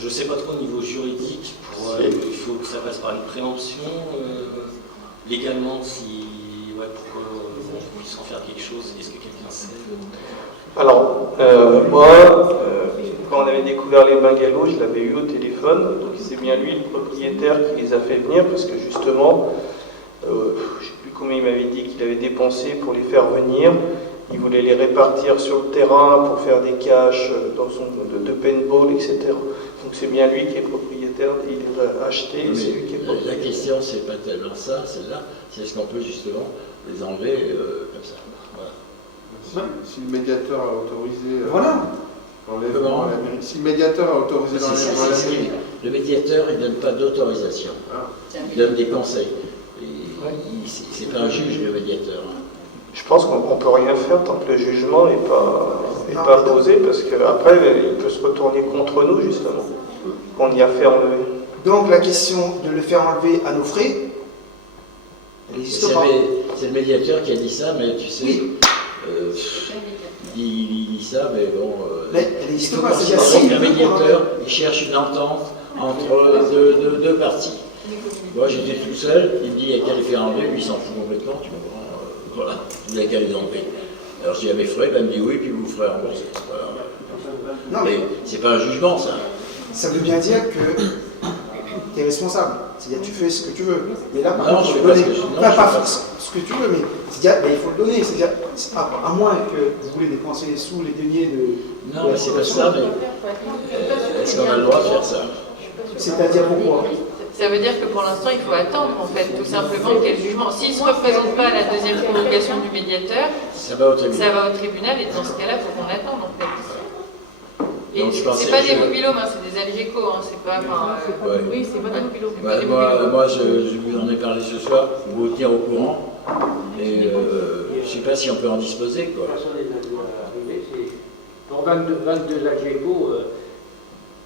je ne sais pas trop au niveau juridique, il faut que ça passe par une préemption, légalement, pour qu'on puisse en faire quelque chose, est-ce que quelqu'un sait? Alors, moi, quand on avait découvert les bungalows, je l'avais eu au téléphone, donc c'est bien lui, le propriétaire, qui les a fait venir, parce que justement, je ne sais plus combien il m'avait dit qu'il avait dépensé pour les faire venir. Il voulait les répartir sur le terrain pour faire des caches de paintball, etc. Donc c'est bien lui qui est propriétaire, il les a achetés, et c'est lui qui est propriétaire. La question, c'est pas tellement ça, celle-là, c'est est-ce qu'on peut justement les enlever comme ça. Voilà. Si le médiateur a autorisé Voilà. l'enlèvement à la mairie. Si le médiateur a autorisé l'enlèvement à la mairie. Le médiateur, il ne donne pas d'autorisation. Il donne des conseils. C'est pas un juge, le médiateur. Je pense qu'on ne peut rien faire tant que le jugement n'est pas posé, parce qu'après, il peut se retourner contre nous, justement. On y a fait enlever. Donc la question de le faire enlever à nos frais, elle n'existe pas. C'est le médiateur qui a dit ça, mais tu sais, Oui. Il dit ça, mais bon... Mais elle n'existe il faut pas. considérer qu'un médiateur, il cherche une entente entre deux parties. Moi, j'étais tout seul, il me dit, il n'y a qu'à les faire enlever, lui, il s'en fout complètement, tu comprends. Voilà, il n'y a qu'à les enlever. Alors je dis à mes frais, il me dit oui, puis vous ferez rembourser. Voilà. Non, mais c'est pas un jugement, ça. Ça veut bien dire que tu es responsable. C'est-à-dire tu fais ce que tu veux. Mais là, par non, contre, je tu fais peux pas donner. pas ce que tu veux, mais il faut le donner. C'est-à-dire, à moins que vous voulez dépenser les sous, les deniers de... Non, mais c'est pas ça, mais est-ce qu'on a le droit de faire ça? C'est-à-dire pourquoi? Ça veut dire que pour l'instant, il faut attendre, en fait, tout simplement, quel jugement. S'il ne se représente pas à la deuxième convocation du médiateur, ça va au tribunal, et dans ce cas-là, il faut qu'on attende, en fait. Et c'est pas des mobilos, c'est des Algeco, c'est pas... Oui, c'est pas des mobilos. Moi, je vous en ai parlé ce soir, pour vous tenir au courant, et je ne sais pas si on peut en disposer, quoi. Pour 22 Algeco,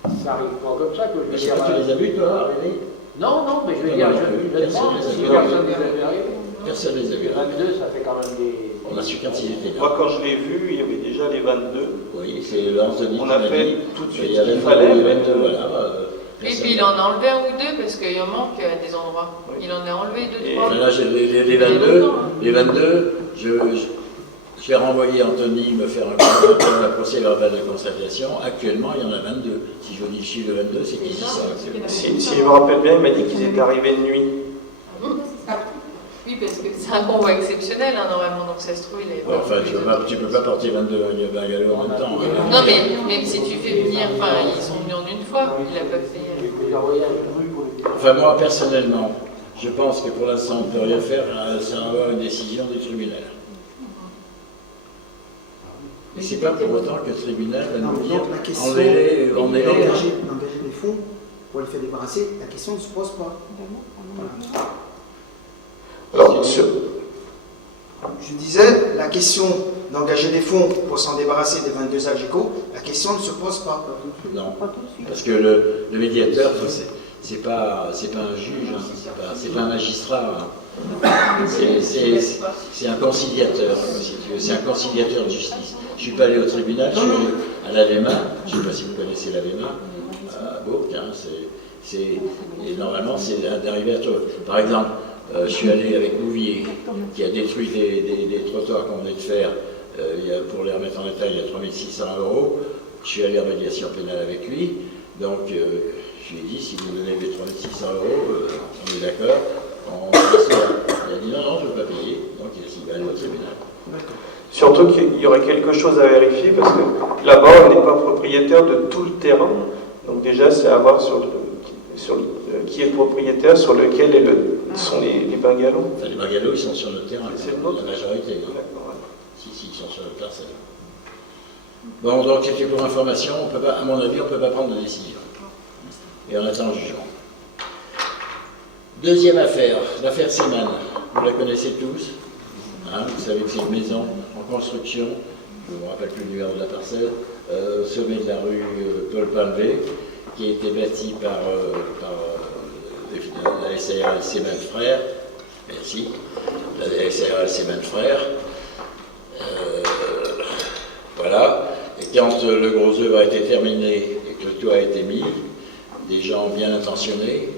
ça n'arrive pas comme ça, que je veux Je sais dire... pas, tu les as vus, toi, Rémi? Non, mais je veux dire, personne si les personne ne les avait arrivés. Personne les a vus. 22, ça fait quand même des... On a su quand ils étaient là. Moi, quand je l'ai vu, il y avait déjà les 22. Oui, c'est Anthony On qui a m'a fait dit. tout de suite Il y a ce qu'il 22, fallait. 22, voilà. Et puis il en a enlevé un ou deux, parce qu'il en manque à des endroits. Il en a enlevé deux, Et trois. là, les 22, je vais renvoyer Anthony me faire un procès verbal de constatation. Actuellement, il y en a 22. Si je vous dis le chiffre de 22, c'est qu'ils y sont actuellement. Si je me rappelle bien, il m'a dit qu'ils étaient arrivés de nuit. Oui, parce que c'est un convoi exceptionnel, normalement, donc ça se trouve, il est... Enfin, tu peux pas porter 22 bungalows en même temps. Non, mais même si tu fais venir, ils sont venus en une fois, il n'a pas fait... Enfin, moi, personnellement, je pense que pour l'instant, on ne peut rien faire sans avoir une décision du tribunal. Mais c'est pas pour autant que le tribunal va nous dire la question enlevez-les. D'engager des fonds pour les faire débarrasser, la question ne se pose pas. Voilà. Alors, Je disais, la question d'engager des fonds pour s'en débarrasser des 22 Algeco, la question ne se pose pas. Non, parce que le médiateur, c'est pas un juge, c'est pas un magistrat. C'est un conciliateur, si tu veux. C'est un conciliateur de justice. Je ne suis pas allé au tribunal, à l'AVEMA. Je ne sais pas si vous connaissez l'AVEMA, à Bourg, hein, et normalement c'est d'arriver à trouver. Par exemple, je suis allé avec Bouvier, qui a détruit des trottoirs qu'on venait de faire, pour les remettre en état, il y a 3 600 €. Je suis allé en médiation pénale avec lui, donc je lui ai dit, si vous me donnez les 3 600 €, on est d'accord, on s'assoit. Il a dit non, je ne veux pas payer, donc il va aller au tribunal. Surtout qu'il y aurait quelque chose à vérifier, parce que là-bas, on n'est pas propriétaire de tout le terrain. Donc déjà, c'est à voir qui est propriétaire, sur lequel sont les bungalows. Enfin, les bungalows, ils sont sur notre terrain, C'est le nôtre. la majorité. Si, ils sont sur notre parcelle. Bon, donc c'était pour information, on peut pas, à mon avis, on ne peut pas prendre de décision. Et on attend le jugement. Deuxième affaire, l'affaire Seemann. Vous la connaissez tous. Hein, vous savez que c'est une maison en construction, je ne me rappelle plus le numéro de la parcelle, au sommet de la rue Paul Palvé, qui a été bâtie par la SARL Seemann Frères. Merci. La SARL Seemann Frères. Voilà. Et quand le gros œuvre a été terminé et que le toit a été mis, des gens bien intentionnés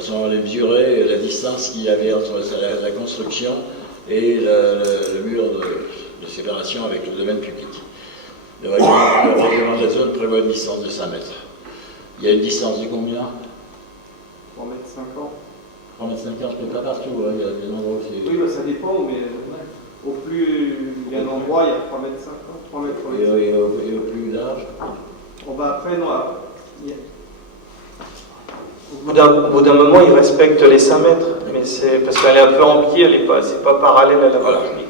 sont allés mesurer la distance qu'il y avait entre la construction et le mur de séparation avec le domaine public. Le règlement de la zone prévoit une distance de 5 mètres. Il y a une distance de combien? 3,50 m. 3,50 m, pas partout, hein. Il y a des endroits où c'est... Oui, bah, ça dépend, mais au plus il y a un endroit, il y a 3,50 m, 3 m. Et au plus large? Bon, bah, après, non. Au bout d'un moment, ils respectent les 5 mètres, mais c'est parce qu'elle est un peu en pied, c'est pas parallèle à la voie publique.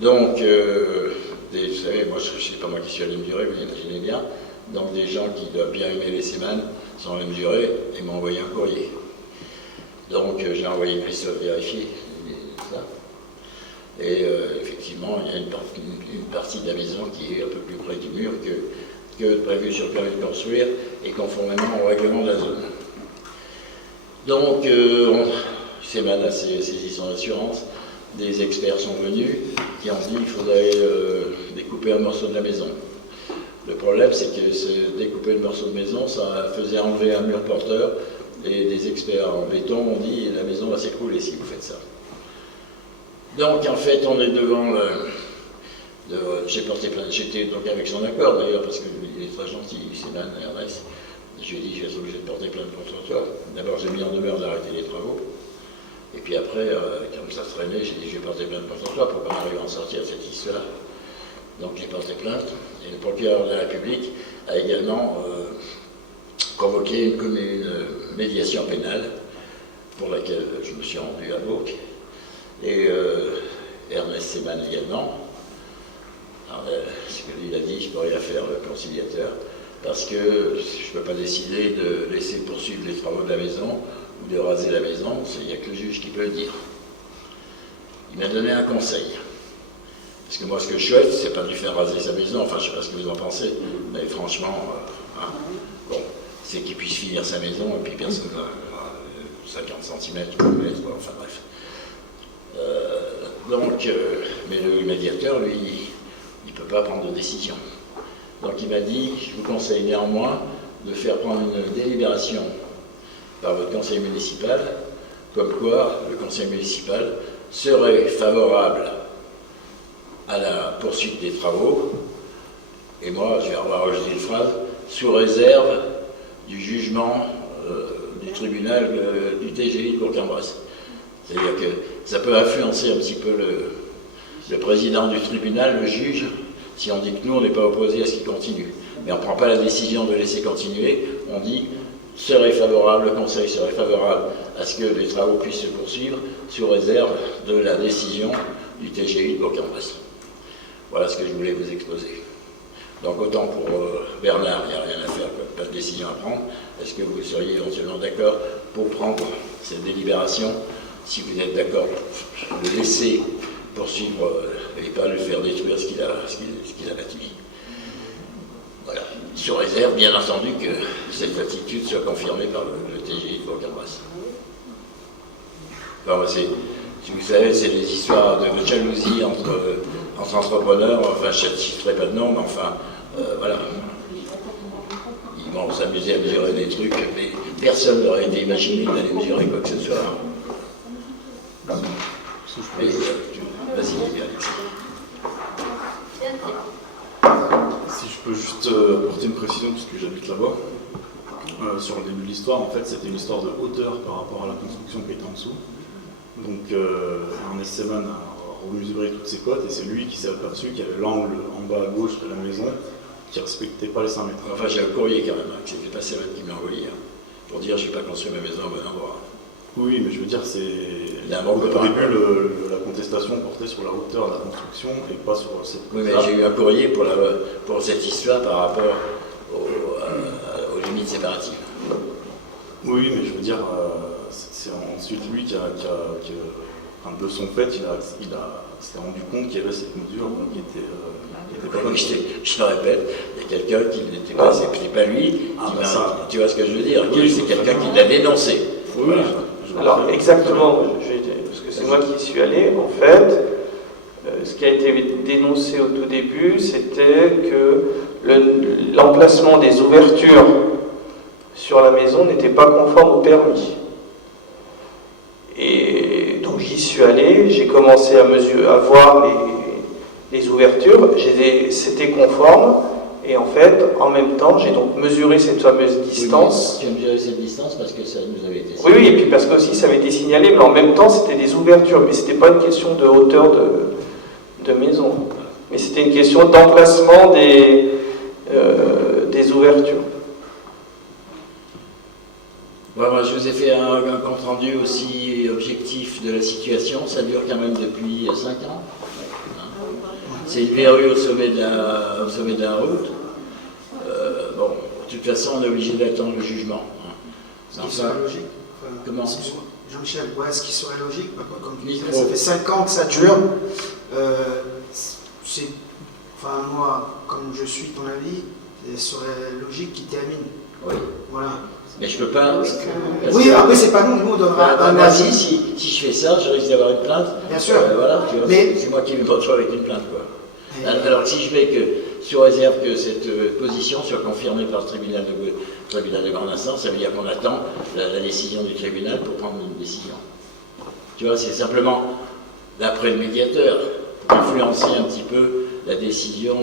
Donc, vous savez, moi, je ne sais pas moi qui suis allé mesurer, vous imaginez bien. Donc, des gens qui doivent bien aimer les Seemann sont allés mesurer et m'ont envoyé un courrier. Donc, j'ai envoyé Christophe vérifier ça. Et effectivement, il y a une partie de la maison qui est un peu plus près du mur que prévu sur le permis de construire et conformément au règlement de la zone. Donc, Seemann a saisi son assurance, des experts sont venus qui ont dit qu'il faudrait découper un morceau de la maison. Le problème, c'est que découper le morceau de maison, ça faisait enlever un mur porteur et des experts en béton ont dit la maison va s'écrouler si vous faites ça. Donc, en fait, on est devant j'ai porté plainte, j'étais donc avec son accord d'ailleurs, parce qu'il est très gentil, Seemann, Ernest. Je lui ai dit, je vais être obligé de porter plainte contre toi. D'abord, j'ai mis en demeure d'arrêter les travaux. Et puis après, comme ça traînait, j'ai dit, je vais porter plainte contre toi pour qu'on arrive à en sortir de cette histoire. Donc j'ai porté plainte. Et le procureur de la République a également convoqué une médiation pénale pour laquelle je me suis rendu à Bourg. Et Ernest Seemann également. Alors, ce que lui a dit, je pourrais la faire le conciliateur, parce que je ne peux pas décider de laisser poursuivre les travaux de la maison ou de raser la maison, il n'y a que le juge qui peut le dire. Il m'a donné un conseil. Parce que moi, ce que je souhaite, c'est pas de lui faire raser sa maison, enfin, je ne sais pas ce que vous en pensez, mais franchement, bon, c'est qu'il puisse finir sa maison, et puis personne, 50 cm, enfin bref. Mais le médiateur, lui, il ne peut pas prendre de décision. Donc il m'a dit, je vous conseille néanmoins de faire prendre une délibération par votre conseil municipal, comme quoi le conseil municipal serait favorable à la poursuite des travaux, et moi je vais avoir rajouté une phrase, sous réserve du jugement du tribunal du TGI de Bourg-en-Bresse. C'est-à-dire que ça peut influencer un petit peu le président du tribunal, le juge, si on dit que nous on n'est pas opposé à ce qu'il continue. Mais on ne prend pas la décision de laisser continuer, on dit serait favorable, le conseil serait favorable à ce que les travaux puissent se poursuivre sous réserve de la décision du TGI de Bourg-en-Bresse. Voilà ce que je voulais vous exposer. Donc autant pour Bernard, il n'y a rien à faire, pas de décision à prendre. Est-ce que vous seriez éventuellement d'accord pour prendre cette délibération, si vous êtes d'accord, le laisser poursuivre et pas le faire détruire ce qu'il a bâti. Voilà. Sous réserve, bien entendu, que cette attitude soit confirmée par le TGI de Bourg-en-Bresse. Si vous savez, c'est des histoires de jalousie entre entrepreneurs, enfin je ne citerai pas de nom, mais enfin, voilà. Ils vont s'amuser à mesurer des trucs, mais personne n'aurait été imaginé d'aller mesurer quoi que ce soit. Mais, vas-y, Alex. Si je peux juste apporter une précision, parce que j'habite là-bas. Sur le début de l'histoire, en fait, c'était une histoire de hauteur par rapport à la construction qui était en dessous. Donc, Ernest Seman a remesuré toutes ses cotes et c'est lui qui s'est aperçu qu'il y avait l'angle en bas à gauche de la maison qui ne respectait pas les 5 mètres. Enfin, j'ai un courrier quand même, que c'était pas Seman qui m'a envoyé, pour dire je ne vais pas construire ma maison au bon endroit. Oui, mais je veux dire, c'est. Il a un Au manque de début, la contestation portait sur la hauteur de la construction et pas sur cette. Oui, mais j'ai eu un courrier pour cette histoire par rapport aux limites séparatives. Oui, mais je veux dire, c'est ensuite lui qui enfin, de son fait, il s'est rendu compte qu'il y avait cette mesure qui était pas bonne. Je te répète, il y a quelqu'un qui n'était pas, c'est pas lui, tu vois ce que je veux dire, oui, c'est quelqu'un qui l'a dénoncé. Oui, voilà. Alors exactement, parce que c'est moi qui y suis allé, en fait, ce qui a été dénoncé au tout début, c'était que l'emplacement des ouvertures sur la maison n'était pas conforme au permis. Et donc j'y suis allé, j'ai commencé à voir les ouvertures, c'était conforme, et en fait, en même temps, j'ai donc mesuré cette fameuse distance. Oui, tu as mesuré cette distance parce que ça nous avait été signalé. Oui, et puis parce que aussi ça avait été signalé, mais en même temps, c'était des ouvertures, mais c'était pas une question de hauteur de maison, mais c'était une question d'emplacement des ouvertures. Bon, moi, je vous ai fait un compte rendu aussi objectif de la situation. Ça dure quand même depuis 5 ans. C'est une verrue au sommet de la route. Bon, de toute façon, on est obligé d'attendre le jugement. Ce qui serait logique. Comment Jean-Michel, est-ce qui serait logique? Comme tu disais, ça fait 5 ans que ça dure. Enfin, moi, comme je suis ton avis, il serait logique qu'il termine. Oui. Voilà. Mais je peux pas. Oui, après, c'est pas nous, on donnera un avis. Si je fais ça, je risque d'avoir une plainte. Bien sûr. Voilà, tu vois, c'est moi qui me retrouve avec une plainte, quoi. Alors que si je mets que, sous réserve que cette position soit confirmée par le tribunal de grande instance, ça veut dire qu'on attend la décision du tribunal pour prendre une décision. Tu vois, c'est simplement, d'après le médiateur, pour influencer un petit peu la décision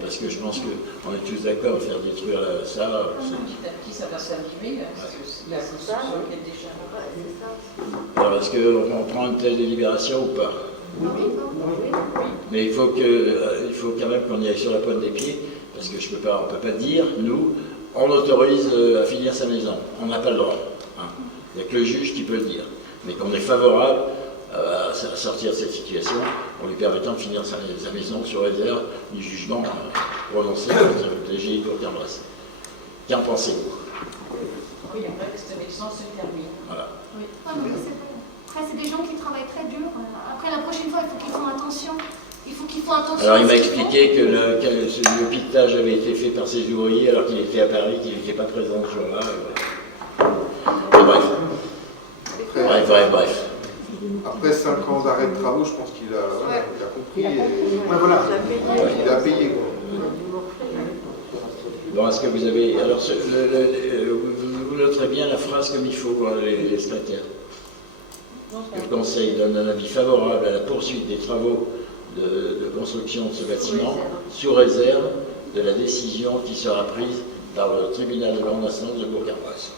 parce que je pense qu'on est tous d'accord à faire détruire ça. Petit à petit, ça va s'arriver, parce qu'il y a une construction qui est déjà là. Alors, est-ce qu'on prend une telle délibération ou pas? Mais il faut quand même qu'on y aille sur la pointe des pieds, parce que on ne peut pas dire, nous, on autorise à finir sa maison. On n'a pas le droit. Hein. Il n'y a que le juge qui peut le dire. Mais qu'on est favorable à sortir de cette situation en lui permettant de finir sa maison sur réserve du jugement prononcé par le TGI Bourg-en-Bresse. Qu'en pensez-vous? Oui, après, cette maison se termine. Voilà. Oui. Après, c'est des gens qui travaillent très dur. Après, la prochaine fois, il faut qu'ils font attention. Alors, il m'a expliqué que le piquetage avait été fait par ses ouvriers alors qu'il était à Paris, qu'il n'était pas présent ce jour-là. Bref. Après 5 ans d'arrêt de travaux, je pense qu'il a compris. Il a payé. Quoi. Bon, est-ce que vous avez... Alors, vous noterez bien la phrase comme il faut, les secrétaires. Le Conseil donne un avis favorable à la poursuite des travaux de construction de ce bâtiment, sous réserve de la décision qui sera prise par le tribunal de grande instance de Bourg-en-Bresse.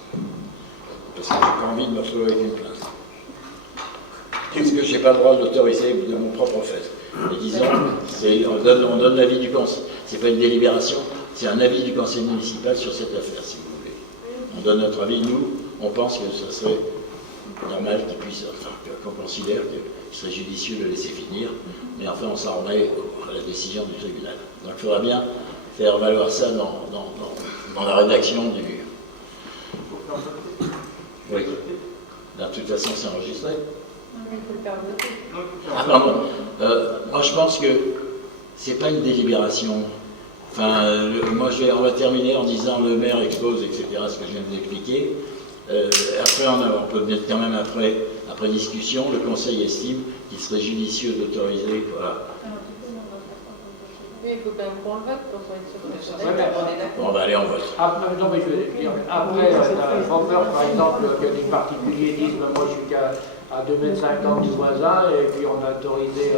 Parce que je n'ai pas envie de me retrouver avec une plainte. Parce que je n'ai pas le droit de l'autoriser de mon propre fait. Et disons, on donne l'avis du conseil. Ce n'est pas une délibération, c'est un avis du conseil municipal sur cette affaire, si vous voulez. On donne notre avis, nous, on pense que ce serait normal qu'on considère qu'il serait judicieux de le laisser finir, mais enfin on s'en remet à la décision du tribunal. Donc il faudra bien faire valoir ça dans la rédaction du... Oui. De toute façon, c'est enregistré. Ah pardon. Moi je pense que c'est pas une délibération. Enfin, on va terminer en disant le maire expose, etc., ce que je viens de vous expliquer. Après, on peut mettre quand même après discussion, le Conseil estime qu'il serait judicieux d'autoriser. Voilà. Oui, il faut quand même qu'on le vote pour être sûr que ça Ouais, Bon, bah, allez, on vote. Après, non, mais je veux dire, après, la chauffeur, par exemple, que des particuliers disent, ben, moi je suis qu'à 2,50 m du voisin, et puis on a autorisé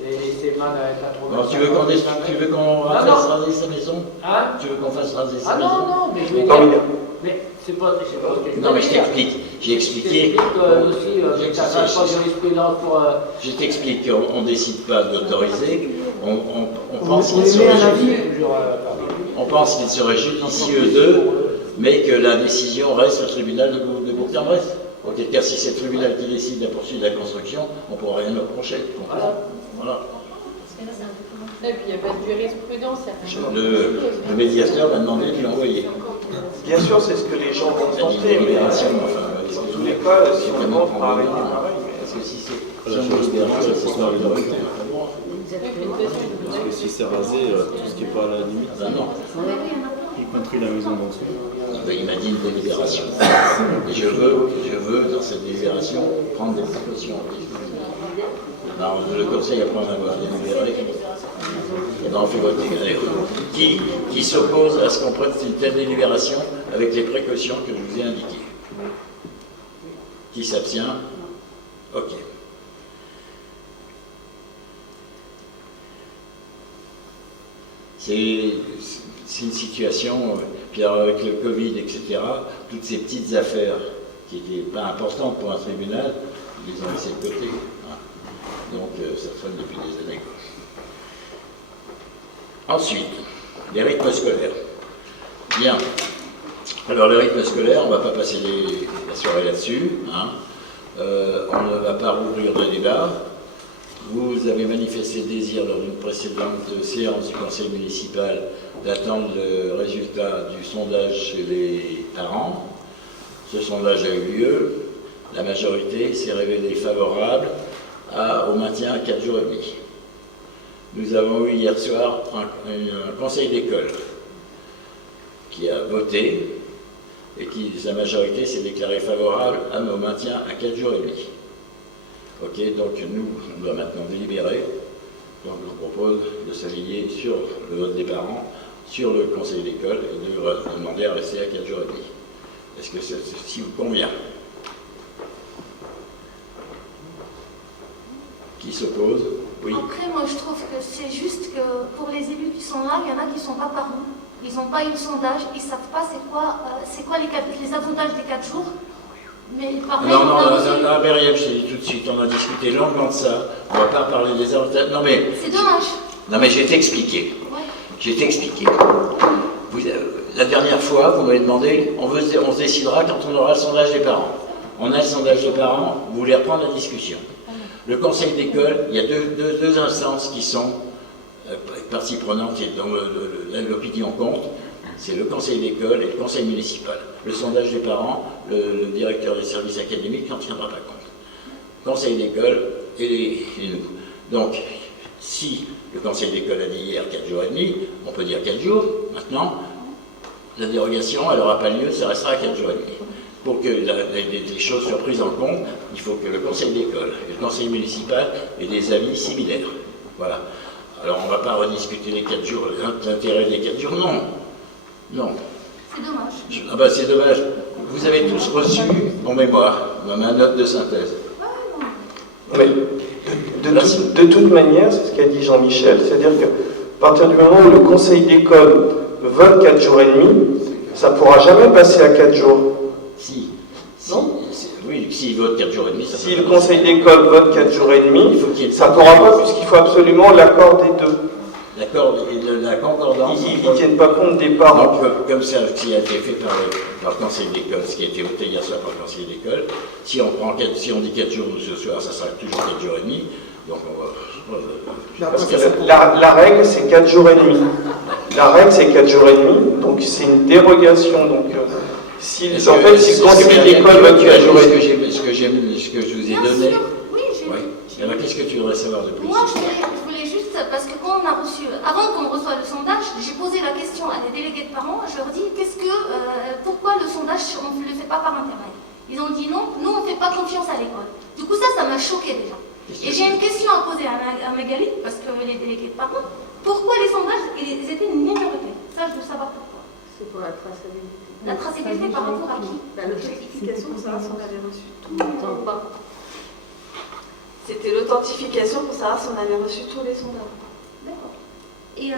les SEMAN à être à 3 Bon, tu veux qu'on fasse raser sa maison? Hein? Tu veux qu'on fasse raser sa Ah maison? non, mais je veux dire, mais c'est pas ce que je Non, mais veux je dire. t'explique. J'ai expliqué. Aussi, tu n'as pas de jurisprudence pour... Je t'explique qu'on ne décide pas d'autoriser. On pense Vous qu'il serait, un avis on pense qu'il serait judicieux d'eux, mais que la décision reste au tribunal de Bourg-en-Bresse. Auquel cas, si c'est le tribunal qui décide de la poursuite de la construction, on ne pourra rien leur reprocher. Voilà. Et puis il n'y a pas de jurisprudence. Le médiateur m'a demandé de l'envoyer. Bien sûr, c'est ce que les gens vont tenter, mais dans tous les cas, si on demande pour arrêter pareil. Parce que si c'est libéral, c'est pas le droit. Parce que si c'est rasé, tout ce qui n'est pas à la limite, non. Y compris la maison d'en dessous. Il m'a dit une délibération. Et je veux, dans cette délibération, prendre des précautions. Alors, le conseil, après en avoir délibéré, et ben on fait voter. Allez, qui s'oppose à ce qu'on prenne une telle délibération avec les précautions que je vous ai indiquées? Qui s'abstient? Ok. C'est une situation, puis alors avec le Covid, etc., toutes ces petites affaires qui n'étaient pas importantes pour un tribunal, ils les ont laissées de côté. Hein. Donc ça traîne depuis des années. Ensuite, les rythmes scolaires. Bien. Alors les rythmes scolaires, on ne va pas passer la soirée là-dessus. Hein. On ne va pas rouvrir le débat. Vous avez manifesté le désir lors d'une précédente séance du conseil municipal d'attendre le résultat du sondage chez les parents. Ce sondage a eu lieu. La majorité s'est révélée favorable au maintien à 4 jours et demi. Nous avons eu hier soir un conseil d'école qui a voté et qui, sa majorité, s'est déclarée favorable au maintien à 4 jours et demi. Ok, donc nous, on doit maintenant délibérer. Donc je vous propose de s'aligner sur le vote des parents, sur le conseil d'école et de demander à rester à 4 jours et demi. Est-ce que ceci vous convient? Qui s'oppose? Oui. Après, moi, je trouve que c'est juste que pour les élus qui sont là, il y en a qui ne sont pas parents. Ils n'ont pas eu le sondage, ils ne savent pas c'est quoi les avantages des 4 jours. Mais pareil, Non, Myriam, je te dis tout de suite, on a discuté longuement de ça. On ne va pas parler des avantages. Non, mais. c'est dommage. Non, mais je vais t'expliquer. Ouais. Je vais t'expliquer. La dernière fois, vous m'avez demandé, on se décidera quand on aura le sondage des parents. On a le sondage des parents, vous voulez reprendre la discussion. Le conseil d'école, il y a deux instances qui sont partie prenante et dont l'opinion compte. C'est le conseil d'école et le conseil municipal. Le sondage des parents, le directeur des services académiques n'en tiendra pas compte. Conseil d'école et nous. Donc, si le conseil d'école a dit hier 4 jours et demi, on peut dire 4 jours. Maintenant, la dérogation, elle n'aura pas lieu, ça restera à 4 jours et demi. Pour que les choses soient prises en compte, il faut que le conseil d'école et le conseil municipal aient des avis similaires. Voilà. Alors, on ne va pas rediscuter les 4 jours, l'intérêt des 4 jours, non. Non. C'est dommage. Ah bah c'est dommage. Vous avez tous reçu en mémoire ma note de synthèse. Mais de toute manière, c'est ce qu'a dit Jean-Michel, c'est-à-dire qu'à partir du moment où le conseil d'école vote 4 jours et demi, ça ne pourra jamais passer à 4 jours. Si. Oui, s'il vote 4 jours et demi, ça si le conseil d'école vote 4 jours et demi, ça ne pourra pas, puisqu'il faut absolument l'accord des deux. D'accord, et de la concordance. Ils ne tiennent pas compte des parents. Donc, comme ça, ce qui a été fait par le conseil d'école, ce qui a été voté hier soir par le conseil d'école, si on dit 4 jours ce soir, ça sera toujours 4 jours et demi. Donc on va. Parce que la règle, c'est 4 jours et demi. La règle, c'est 4 jours et demi, donc c'est une dérogation. Donc, si le conseil d'école vote 4 jours et demi. Ce que je vous ai Bien donné. sûr, oui, j'ai vu. Alors, qu'est-ce que tu voudrais savoir de plus? Moi, je voulais juste, parce que quand on a reçu, avant qu'on reçoive le sondage, j'ai posé la question à des délégués de parents, je leur dis, pourquoi le sondage, on ne le fait pas par Internet. Ils ont dit non, nous on ne fait pas confiance à l'école. Du coup ça m'a choqué déjà. Et j'ai une question à poser à Magali, parce qu'elle est déléguée de parents. Pourquoi les sondages, ils étaient une minorité? Ça, je veux savoir pourquoi. C'est pour la traçabilité. La traçabilité par rapport à qui? L'authentification pour savoir si on avait reçu tout le temps. C'était l'authentification pour savoir si on avait reçu tous les sondages. D'accord. Et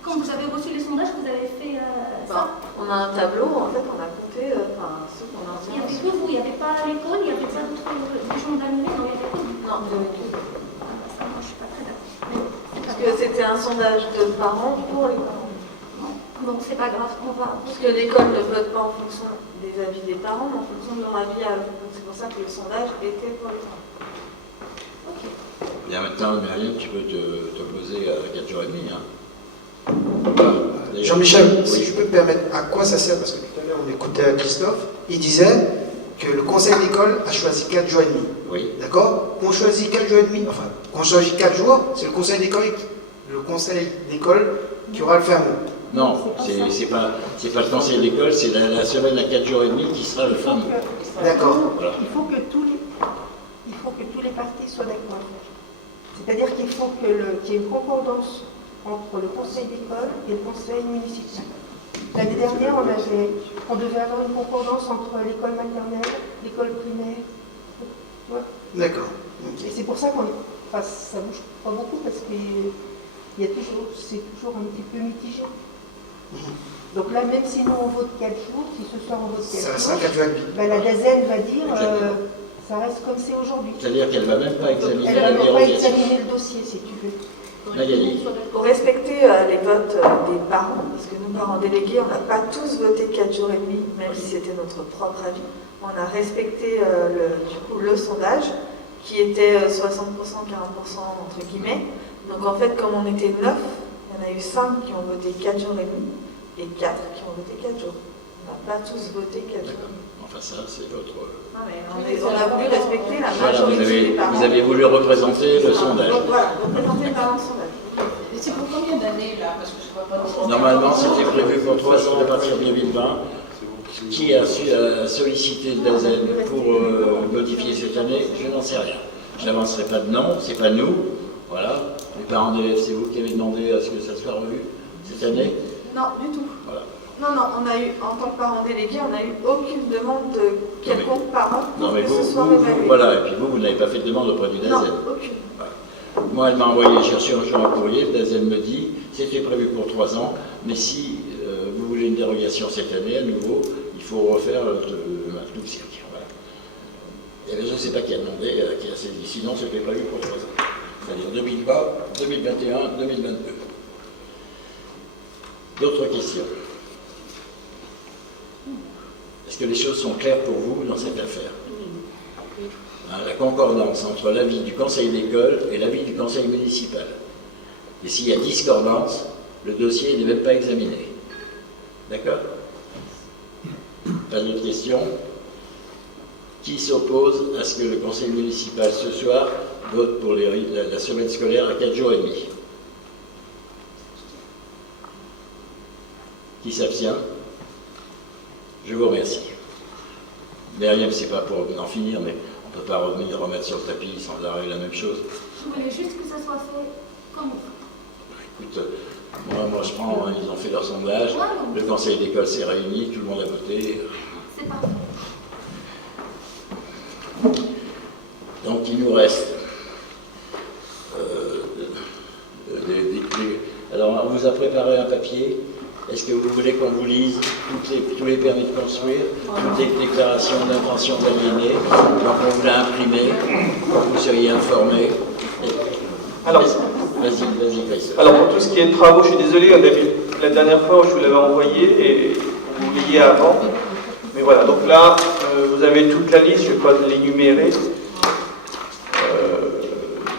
quand vous avez reçu les sondages, vous avez fait ça? On a un tableau, en fait, on a compté ceux qu'on a. Il n'y avait que vous, il n'y avait pas l'école, il n'y avait pas d'autres gens d'annuler, non, il y avait que vous. Non, il y avait que vous. Ça, moi, je ne suis pas très d'accord. Parce que c'était un sondage de parents pour les parents. Donc c'est pas grave, on va. Parce que l'école ne vote pas en fonction des avis des parents, mais en fonction de leur avis à eux. Donc c'est pour ça que le sondage était pour les parents. Ok. Bien maintenant, Myriam, tu peux t'opposer à 4 jours et demi. Hein. Jean-Michel, oui. si je peux me permettre, à quoi ça sert? Parce que tout à l'heure on écoutait Christophe, il disait que le conseil d'école a choisi 4 jours et demi. Oui. D'accord? Qu'on choisit 4 jours et demi, enfin, qu'on choisit 4 jours, c'est le conseil d'école qui aura le fin mot. Non, c'est pas le conseil d'école, c'est la semaine à 4 jours et demi qui sera le fin mot. D'accord. Voilà. Il faut que tous les partis soient d'accord. C'est-à-dire qu'il faut qu'il y ait une concordance entre le conseil d'école et le conseil municipal. L'année dernière, on devait avoir une concordance entre l'école maternelle, l'école primaire. Tu vois? D'accord. Et c'est pour ça ça bouge pas beaucoup parce que c'est toujours un petit peu mitigé. Donc là, même si nous on vote 4 jours, si ce soir on vote 4 jours, ça sera 4 jours et demi. Ben, la DAZEN va dire ça reste comme c'est aujourd'hui. C'est-à-dire qu'elle ne va même pas examiner Elle la ne va même pas dérogation. examiner le dossier, si tu veux. Magali. Pour respecter les votes des parents, parce que nous, parents délégués, on n'a pas tous voté 4 jours et demi, même si c'était notre propre avis. On a respecté le sondage, qui était 60%, 40% entre guillemets. Donc en fait, comme on était 9, il y en a eu 5 qui ont voté 4 jours et demi, et 4 qui ont voté 4 jours. On n'a pas tous voté 4 jours. Enfin ça, c'est votre... Non, mais on a voulu respecter la Voilà, majorité des parents. vous avez voulu représenter le sondage. Donc voilà, représenter par un sondage. Et c'est pour combien d'années là? Parce que je ne vois pas. Normalement, c'était prévu pour 3 ans à partir de 2020. Qui a sollicité le DAZEN pour modifier cette année? Je n'en sais rien. Je n'avancerai pas de nom, c'est pas nous. Voilà. Les parents d'élèves, c'est vous qui avez demandé à ce que ça soit revu cette année? Non, du tout. Voilà. Non, on a eu, en tant que parents délégués, on n'a eu aucune demande de quelconque parent Non, pour mais que vous, ce soit vous, réévalué. voilà, et puis vous n'avez pas fait de demande auprès du DAZEN. Non, aucune. Voilà. Moi, elle m'a envoyé chercher un jour un courrier, le DAZEN me dit, c'était prévu pour 3 ans, mais si vous voulez une dérogation cette année, à nouveau, il faut refaire tout le circuit. Voilà. Et je ne sais pas qui a demandé, qui a saisi, sinon c'était prévu pour 3 ans. C'est-à-dire 2020, 2021, 2022. D'autres questions? Est-ce que les choses sont claires pour vous dans cette affaire? La concordance entre l'avis du conseil d'école et l'avis du conseil municipal. Et s'il y a discordance, le dossier n'est même pas examiné. D'accord? Pas d'autres questions? Qui s'oppose à ce que le conseil municipal ce soir vote pour la semaine scolaire à 4 jours et demi? Qui s'abstient? Je vous remercie. Myriam, c'est pas pour en finir, mais on ne peut pas remettre sur le tapis sans arrêter la même chose. Je voulais juste que ça soit fait comme il faut. Écoute, moi je prends, ils ont fait leur sondage, le conseil d'école s'est réuni, tout le monde a voté. C'est parfait. Donc il nous reste alors on vous a préparé un papier. Est-ce que vous voulez qu'on vous lise tous les permis de construire, toutes les déclarations d'intention d'aliéner? Donc on vous l'a imprimé pour que vous soyez informés. Alors, vas-y, Christophe. Alors pour tout ce qui est travaux, je suis désolé, la dernière fois je vous l'avais envoyé et vous l'ayez avant. Mais voilà, donc là, vous avez toute la liste, je ne vais pas l'énumérer.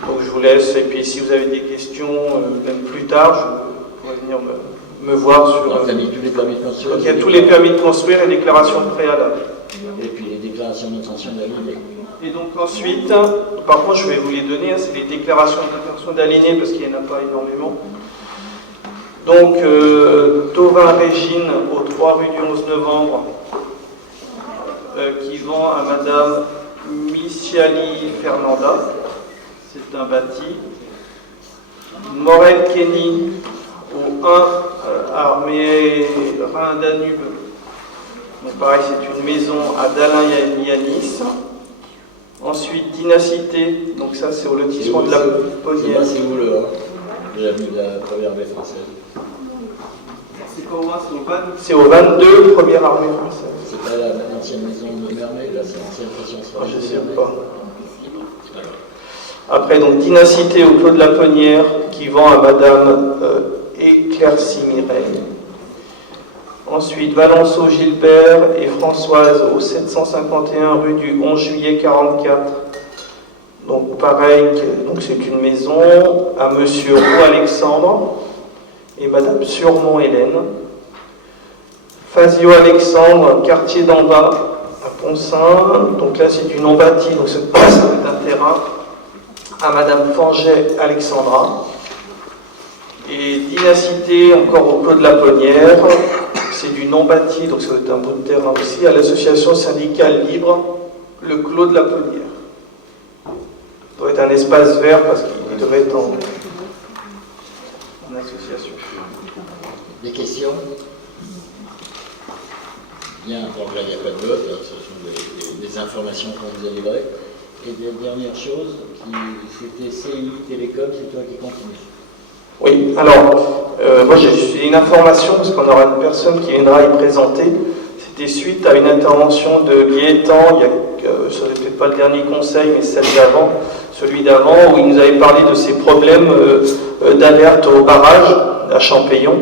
Donc je vous laisse, et puis si vous avez des questions, même plus tard, je pourrais venir me voir sur... Donc, mis tous les permis de construire. Donc il y a tous les permis de construire et déclarations préalables. Et puis les déclarations d'intention d'aliéner. Et donc ensuite, par contre je vais vous les donner, c'est les déclarations d'intention d'aliéner parce qu'il n'y en a pas énormément. Donc Tovin Régine, au 3 rue du 11 novembre, lotissement à Madame Michiali Fernanda, c'est un bâti. Morel Kenny au 1 Armée Rhin-Danube. Donc pareil, c'est une maison à Dalin Yanis. Ensuite, Dynacité, donc ça c'est au lotissement de la Ponnière. C'est où le 1? J'ai vu la première baie française. C'est pas au 1, c'est au 22. C'est au 22, première armée française. C'est pas l'ancienne maison de Mermet, là, c'est l'ancienne station sportive. Je ne sais pas. Après, donc, Dynacité au Clos de la Ponnière, qui vend à Madame Éclaircie Mireille. Ensuite, Valenceau Gilbert et Françoise au 751 rue du 11 juillet 44. Donc, pareil, donc c'est une maison à Monsieur Roux Alexandre et Madame Surmont Hélène. Fazio Alexandre, quartier d'en bas, à Pont-Saint. Donc là, c'est du non-bâti, donc c'est un terrain à Madame Fanget Alexandra. Et Dynacité, encore au Clos de la Ponnière, c'est du non-bâti, donc ça doit être un bout de terrain aussi, à l'association syndicale libre, le Clos de la Ponnière. Ça doit être un espace vert parce qu'il devrait être en association. Des questions? Bien, donc là il n'y a pas de vote, ce sont des informations qu'on vous a livrées. Et des dernières choses, c'était CI Télécom, c'est toi qui continue. Oui, alors, moi j'ai une information, parce qu'on aura une personne qui viendra y présenter. C'était suite à une intervention de Gaëtan, ce n'est peut-être pas le dernier conseil, mais celui d'avant, où il nous avait parlé de ces problèmes d'alerte au barrage à Champéillon.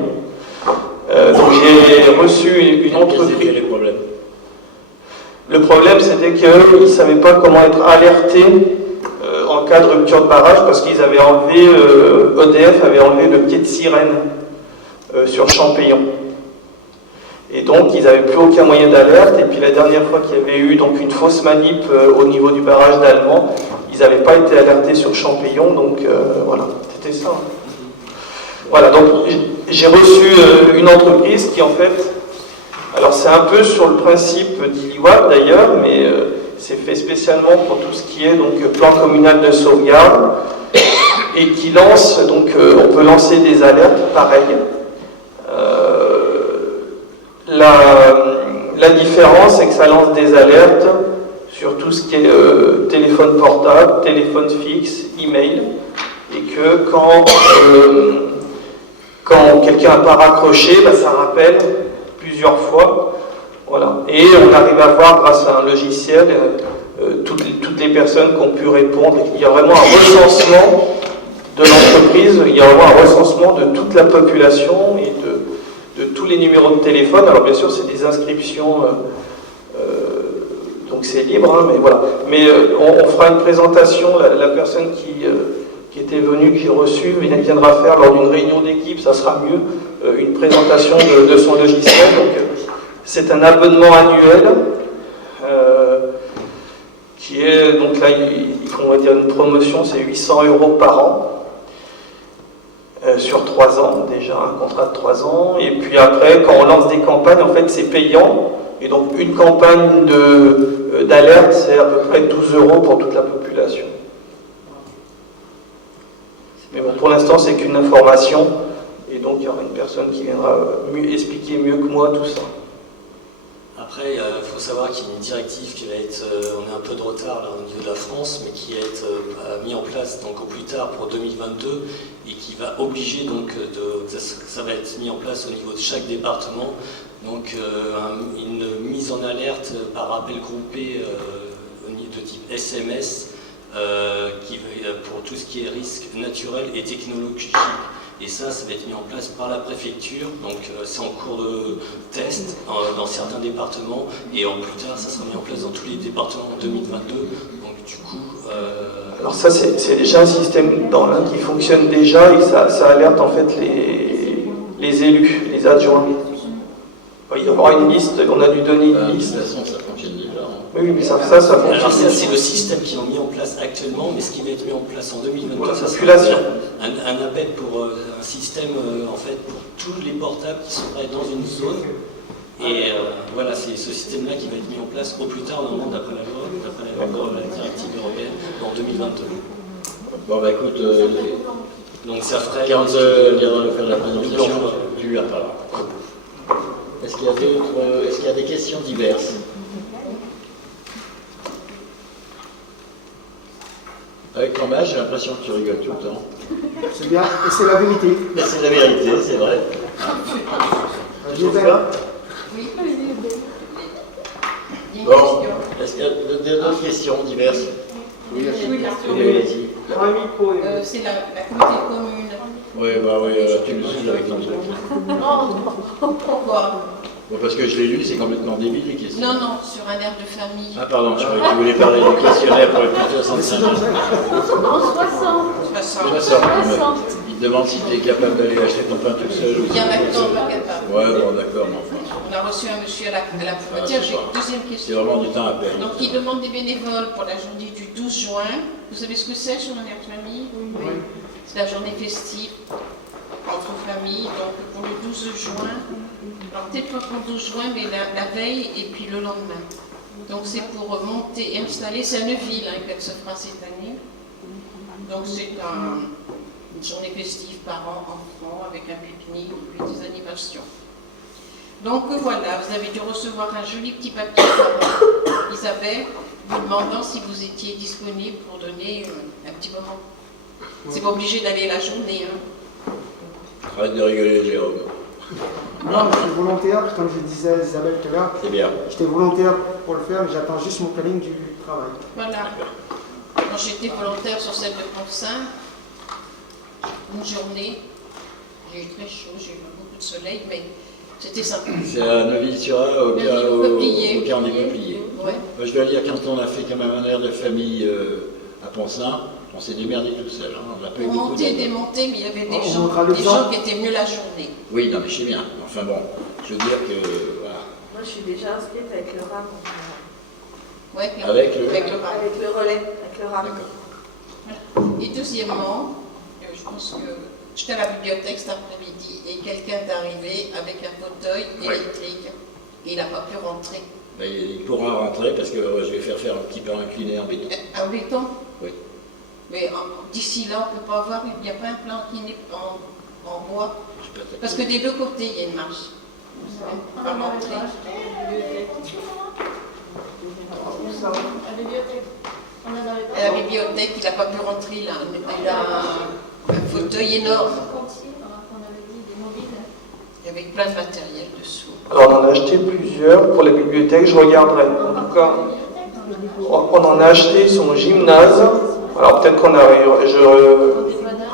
Donc j'ai reçu une entreprise. Quels étaient les problèmes? Le problème, c'était qu'ils ne savaient pas comment être alertés en cas de rupture de barrage parce qu'ils avaient enlevé, EDF avait enlevé le pied de sirène sur Champéillon. Et donc, ils n'avaient plus aucun moyen d'alerte. Et puis, la dernière fois qu'il y avait eu donc, une fausse manip au niveau du barrage d'Allemand, ils n'avaient pas été alertés sur Champéillon. Donc, voilà, c'était ça. Voilà, donc j'ai reçu une entreprise qui, en fait, alors c'est un peu sur le principe d'Iliwat d'ailleurs, mais c'est fait spécialement pour tout ce qui est donc plan communal de sauvegarde et qui lance, donc on peut lancer des alertes pareilles. La différence, c'est que ça lance des alertes sur tout ce qui est téléphone portable, téléphone fixe, email, et que quand quelqu'un n'a pas raccroché, bah, ça rappelle plusieurs fois. Voilà. Et on arrive à voir grâce à un logiciel toutes les personnes qui ont pu répondre. Il y a vraiment un recensement de l'entreprise, il y a vraiment un recensement de toute la population et de tous les numéros de téléphone. Alors bien sûr, c'est des inscriptions, donc c'est libre, hein, mais voilà. Mais on fera une présentation, la personne qui était venue, que j'ai reçue, il viendra faire lors d'une réunion d'équipe, ça sera mieux, une présentation de son logiciel. Donc, c'est un abonnement annuel qui est, donc là, on va dire une promotion, c'est 800 € par an. Sur 3 ans, déjà un contrat de 3 ans, et puis après, quand on lance des campagnes, en fait, c'est payant, et donc une campagne d'alerte, c'est à peu près 12 € pour toute la population. Mais bon, pour l'instant, c'est qu'une information, et donc il y aura une personne qui viendra expliquer mieux que moi tout ça. Après, il faut savoir qu'il y a une directive qui va être, on est un peu de retard là, au niveau de la France, mais qui va être mis en place donc, au plus tard pour 2022 et qui va obliger, donc, ça va être mis en place au niveau de chaque département, donc une mise en alerte par appel groupé de type SMS pour tout ce qui est risque naturel et technologique. Et ça va être mis en place par la préfecture, donc c'est en cours de test dans certains départements, et en plus tard, ça sera mis en place dans tous les départements en 2022. Donc du coup... Alors ça, c'est déjà un système dans l'Inde qui fonctionne déjà, et ça alerte en fait les élus, les adjoints. Il y aura une liste, on a dû donner une liste. De toute façon, ça fonctionne déjà. Oui, mais ça fonctionne. Alors ça, c'est le système qu'ils ont mis en place actuellement, mais ce qui va être mis en place en 2022, pour la ça population. sera un appel pour un système, en fait, pour tous les portables qui seraient dans une zone, Et voilà, c'est ce système-là qui va être mis en place au plus tard, normalement, d'après la loi, la directive européenne, en 2022. Bon, bah écoute, donc ça ferait. quand viendra nous faire la présentation, tu lui parleras. Est-ce qu'il y a des questions diverses? Avec Cambage, j'ai l'impression que tu rigoles tout le temps. C'est bien, et c'est la vérité. Mais c'est la vérité, c'est vrai. Tu trouves pas? Oui. Bon, est-ce qu'il y a d'autres questions diverses? Oui, Allez-y. c'est la communauté commune. Oui, bah oui, tu le suis avec ton truc. Pourquoi? Bon, parce que je l'ai lu, c'est complètement débile les questions. Non, non, sur un air de famille. Ah pardon, je croyais que tu voulais parler du questionnaire pour les plus de 65 ans. En 60. 60. Il te demande si tu es capable d'aller acheter ton pain tout seul ou Il y en a qui sont pas capables. Ouais, bon d'accord, mais enfin. On a reçu un monsieur à la Tiens, j'ai une deuxième C'est question. vraiment du temps à perdre. Donc, il demande des bénévoles pour la journée du 12 juin. Vous savez ce que c'est sur un air de famille? Oui. C'est la journée festive entre familles. Donc, pour le 12 juin, alors peut-être pas pour le 12 juin, mais la veille et puis le lendemain. Donc, c'est pour monter et installer. C'est à Neuville qu'elle se fera cette année. Donc, c'est une journée festive parents-enfants avec un pique-nique et puis des animations. Donc voilà, vous avez dû recevoir un joli petit papier par Isabelle, vous demandant si vous étiez disponible pour donner un petit moment. C'est pas obligé d'aller la journée. Arrête de rigoler, Jérôme. Non, je suis volontaire, comme je disais à Isabelle tout à l'heure. C'est bien. J'étais volontaire pour le faire, mais j'attends juste mon planning du travail. Voilà. Quand j'étais volontaire sur celle de Pont-Saint, une journée, j'ai eu très chaud, j'ai eu beaucoup de soleil, mais c'était sympa. C'est à Neuville-sur-Ain, au cas on est peuplier. Ouais. Moi, je dois dire, quand on a fait quand même un air de famille à Pont-Saint, on s'est démerdé tout seul. Hein. On a pas eu On beaucoup montait, d'aide. démontait, mais il y avait des gens qui étaient venus la journée. Oui, non, mais je sais bien. Enfin bon, je veux dire que. Voilà. Moi, je suis déjà inscrite avec le RAM. Ouais, avec le RAM. Avec le relais, avec le RAM. Et deuxièmement, je pense que j'étais à la bibliothèque cet après-midi et quelqu'un est arrivé avec un fauteuil électrique et il n'a pas pu rentrer. Mais il pourra rentrer parce que je vais faire un petit peu incliné en béton. En béton? Oui. Mais d'ici là, on ne peut pas avoir, il n'y a pas un plan incliné en bois. Parce que des deux côtés, il y a une marche. On va rentrer. À la bibliothèque, il n'a pas pu rentrer, il a un fauteuil énorme. Avec plein de matériel dessous. Alors on en a acheté plusieurs pour la bibliothèque, je regarderai. En tout cas, on en a acheté sur mon gymnase. Alors peut-être qu'on a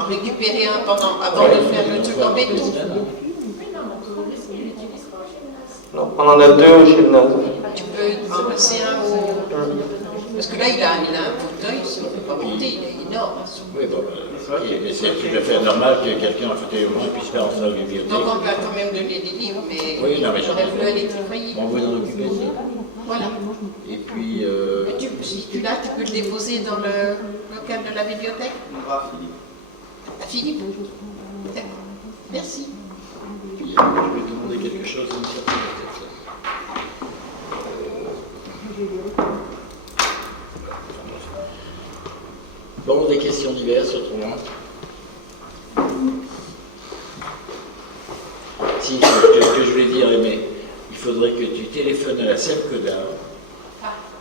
récupérer un avant de faire le truc en béton. Non, on en a deux au gymnase. Tu peux en passer un au... Parce que là, il a un fauteuil, on ne peut pas monter, il est énorme. Oui, bon, mais c'est tout à fait normal que quelqu'un a un fauteuil au moins puisse faire entrer dans la bibliothèque. Donc on peut quand même donner des livres, mais oui, non, mais j'aurais voulu aller travailler. On vous en occuper, ça. Voilà. Et puis... Si tu l'as, tu peux le déposer dans le local de la bibliothèque. À Philippe. D'accord. Merci. Puis, je vais te demander quelque chose, une certaine Bon, des questions diverses, autrement. Si, ce que je voulais dire, mais il faudrait que tu téléphones à la SEMCODA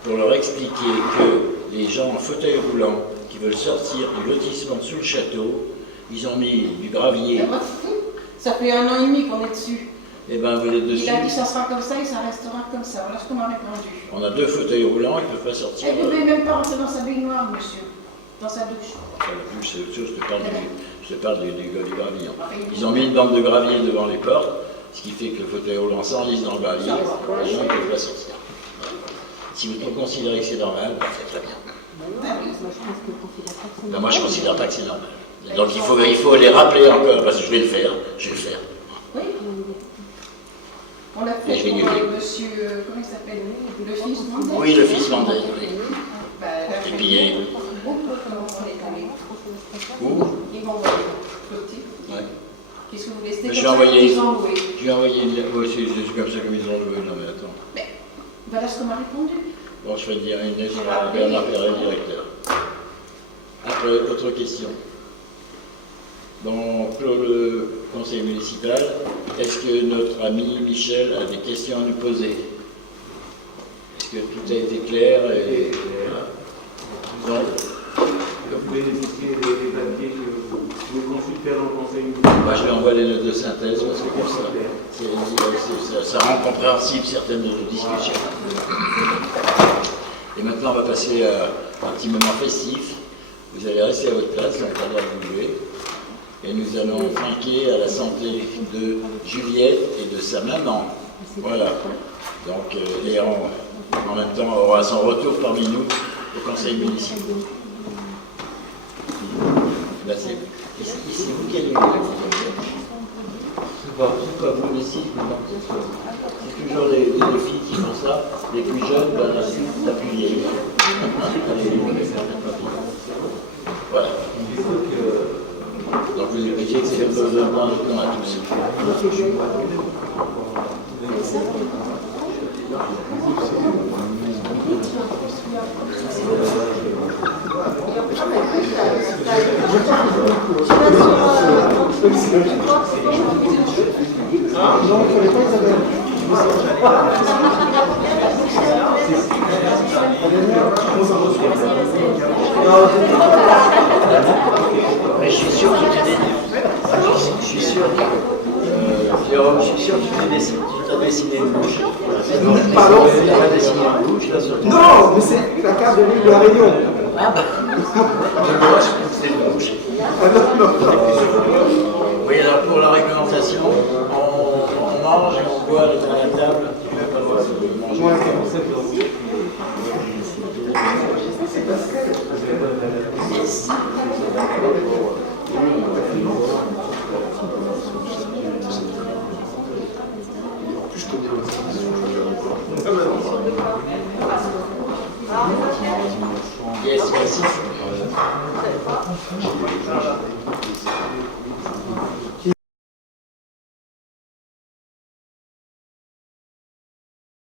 pour leur expliquer que les gens en fauteuil roulant qui veulent sortir du lotissement sous le château, ils ont mis du gravier. Ça fait 1 an et demi qu'on est dessus. Eh bien, vous êtes dessus. Il a dit ça sera comme ça et ça restera comme ça. Voilà ce qu'on m'a répondu. On a 2 fauteuils roulants, ils ne peuvent pas sortir. Elle ne pouvait même pas rentrer dans sa baignoire, monsieur. Dans sa douche. Enfin, la douche, c'est autre chose, je te parle du gravier. Ils ont mis une bande de gravier devant les portes, ce qui fait que le fauteuil roulant s'enlise dans le gravier, les gens ne peuvent pas sortir. Si vous considérez que c'est normal, faites-le bien. Ben, moi, je ne considère pas que c'est normal. Donc il faut les rappeler encore, parce que je vais le faire. Oui. On l'a fait pour monsieur, comment il s'appelle? Le fils Mandel. Oui, le fils Mandel. Et puis, Où? où? Ils vont côté. Ouais. Qu'est-ce que vous voulez? C'était Je comme lui ai ça envoyé, qu'ils ont loué. je lui ai envoyé une lettre. Oui, c'est comme ça qu'ils ont joué. Non, mais attends. Mais voilà ce qu'on m'a répondu. Bon, je vais dire une lettre à Bernard Perret, directeur. Après, autre question. Donc, pour le conseil municipal, est-ce que notre ami Michel a des questions à nous poser? Est-ce que tout a été clair et voilà. Donc, Vous bénéficiez des papiers que vous consultez dans le conseil municipal. moi, je lui envoie les notes de synthèse parce que comme ça, ça rend compréhensible certaines de nos discussions. Et maintenant, on va passer à un petit moment festif. Vous allez rester à votre place, on va aller vous jouer. Et nous allons trinquer à la santé de Juliette et de sa maman. Voilà. Donc, Léon, en même temps, aura son retour parmi nous au conseil municipal. Là, c'est vous qui allez c'est pas vous, mais si. C'est toujours les filles qui font ça. Les plus jeunes, ben, la plus vieille. Voilà. Donc vous expliquez que c'est un besoin de temps à tous. Non, il ne fallait pas Isabelle. Mais je suis sûr que je suis sûr Jérôme, je suis sûr que tu as dessiné une bouche. Pardon? Tu as dessiné une bouche là sur ton... Non, mais c'est la carte de l'île de la Réunion. Ah bah, je vois, c'est une bouche. Oui, alors pour la réglementation, on mange et on boit à la table. Tu n'as pas le droit de manger. Yes, merci.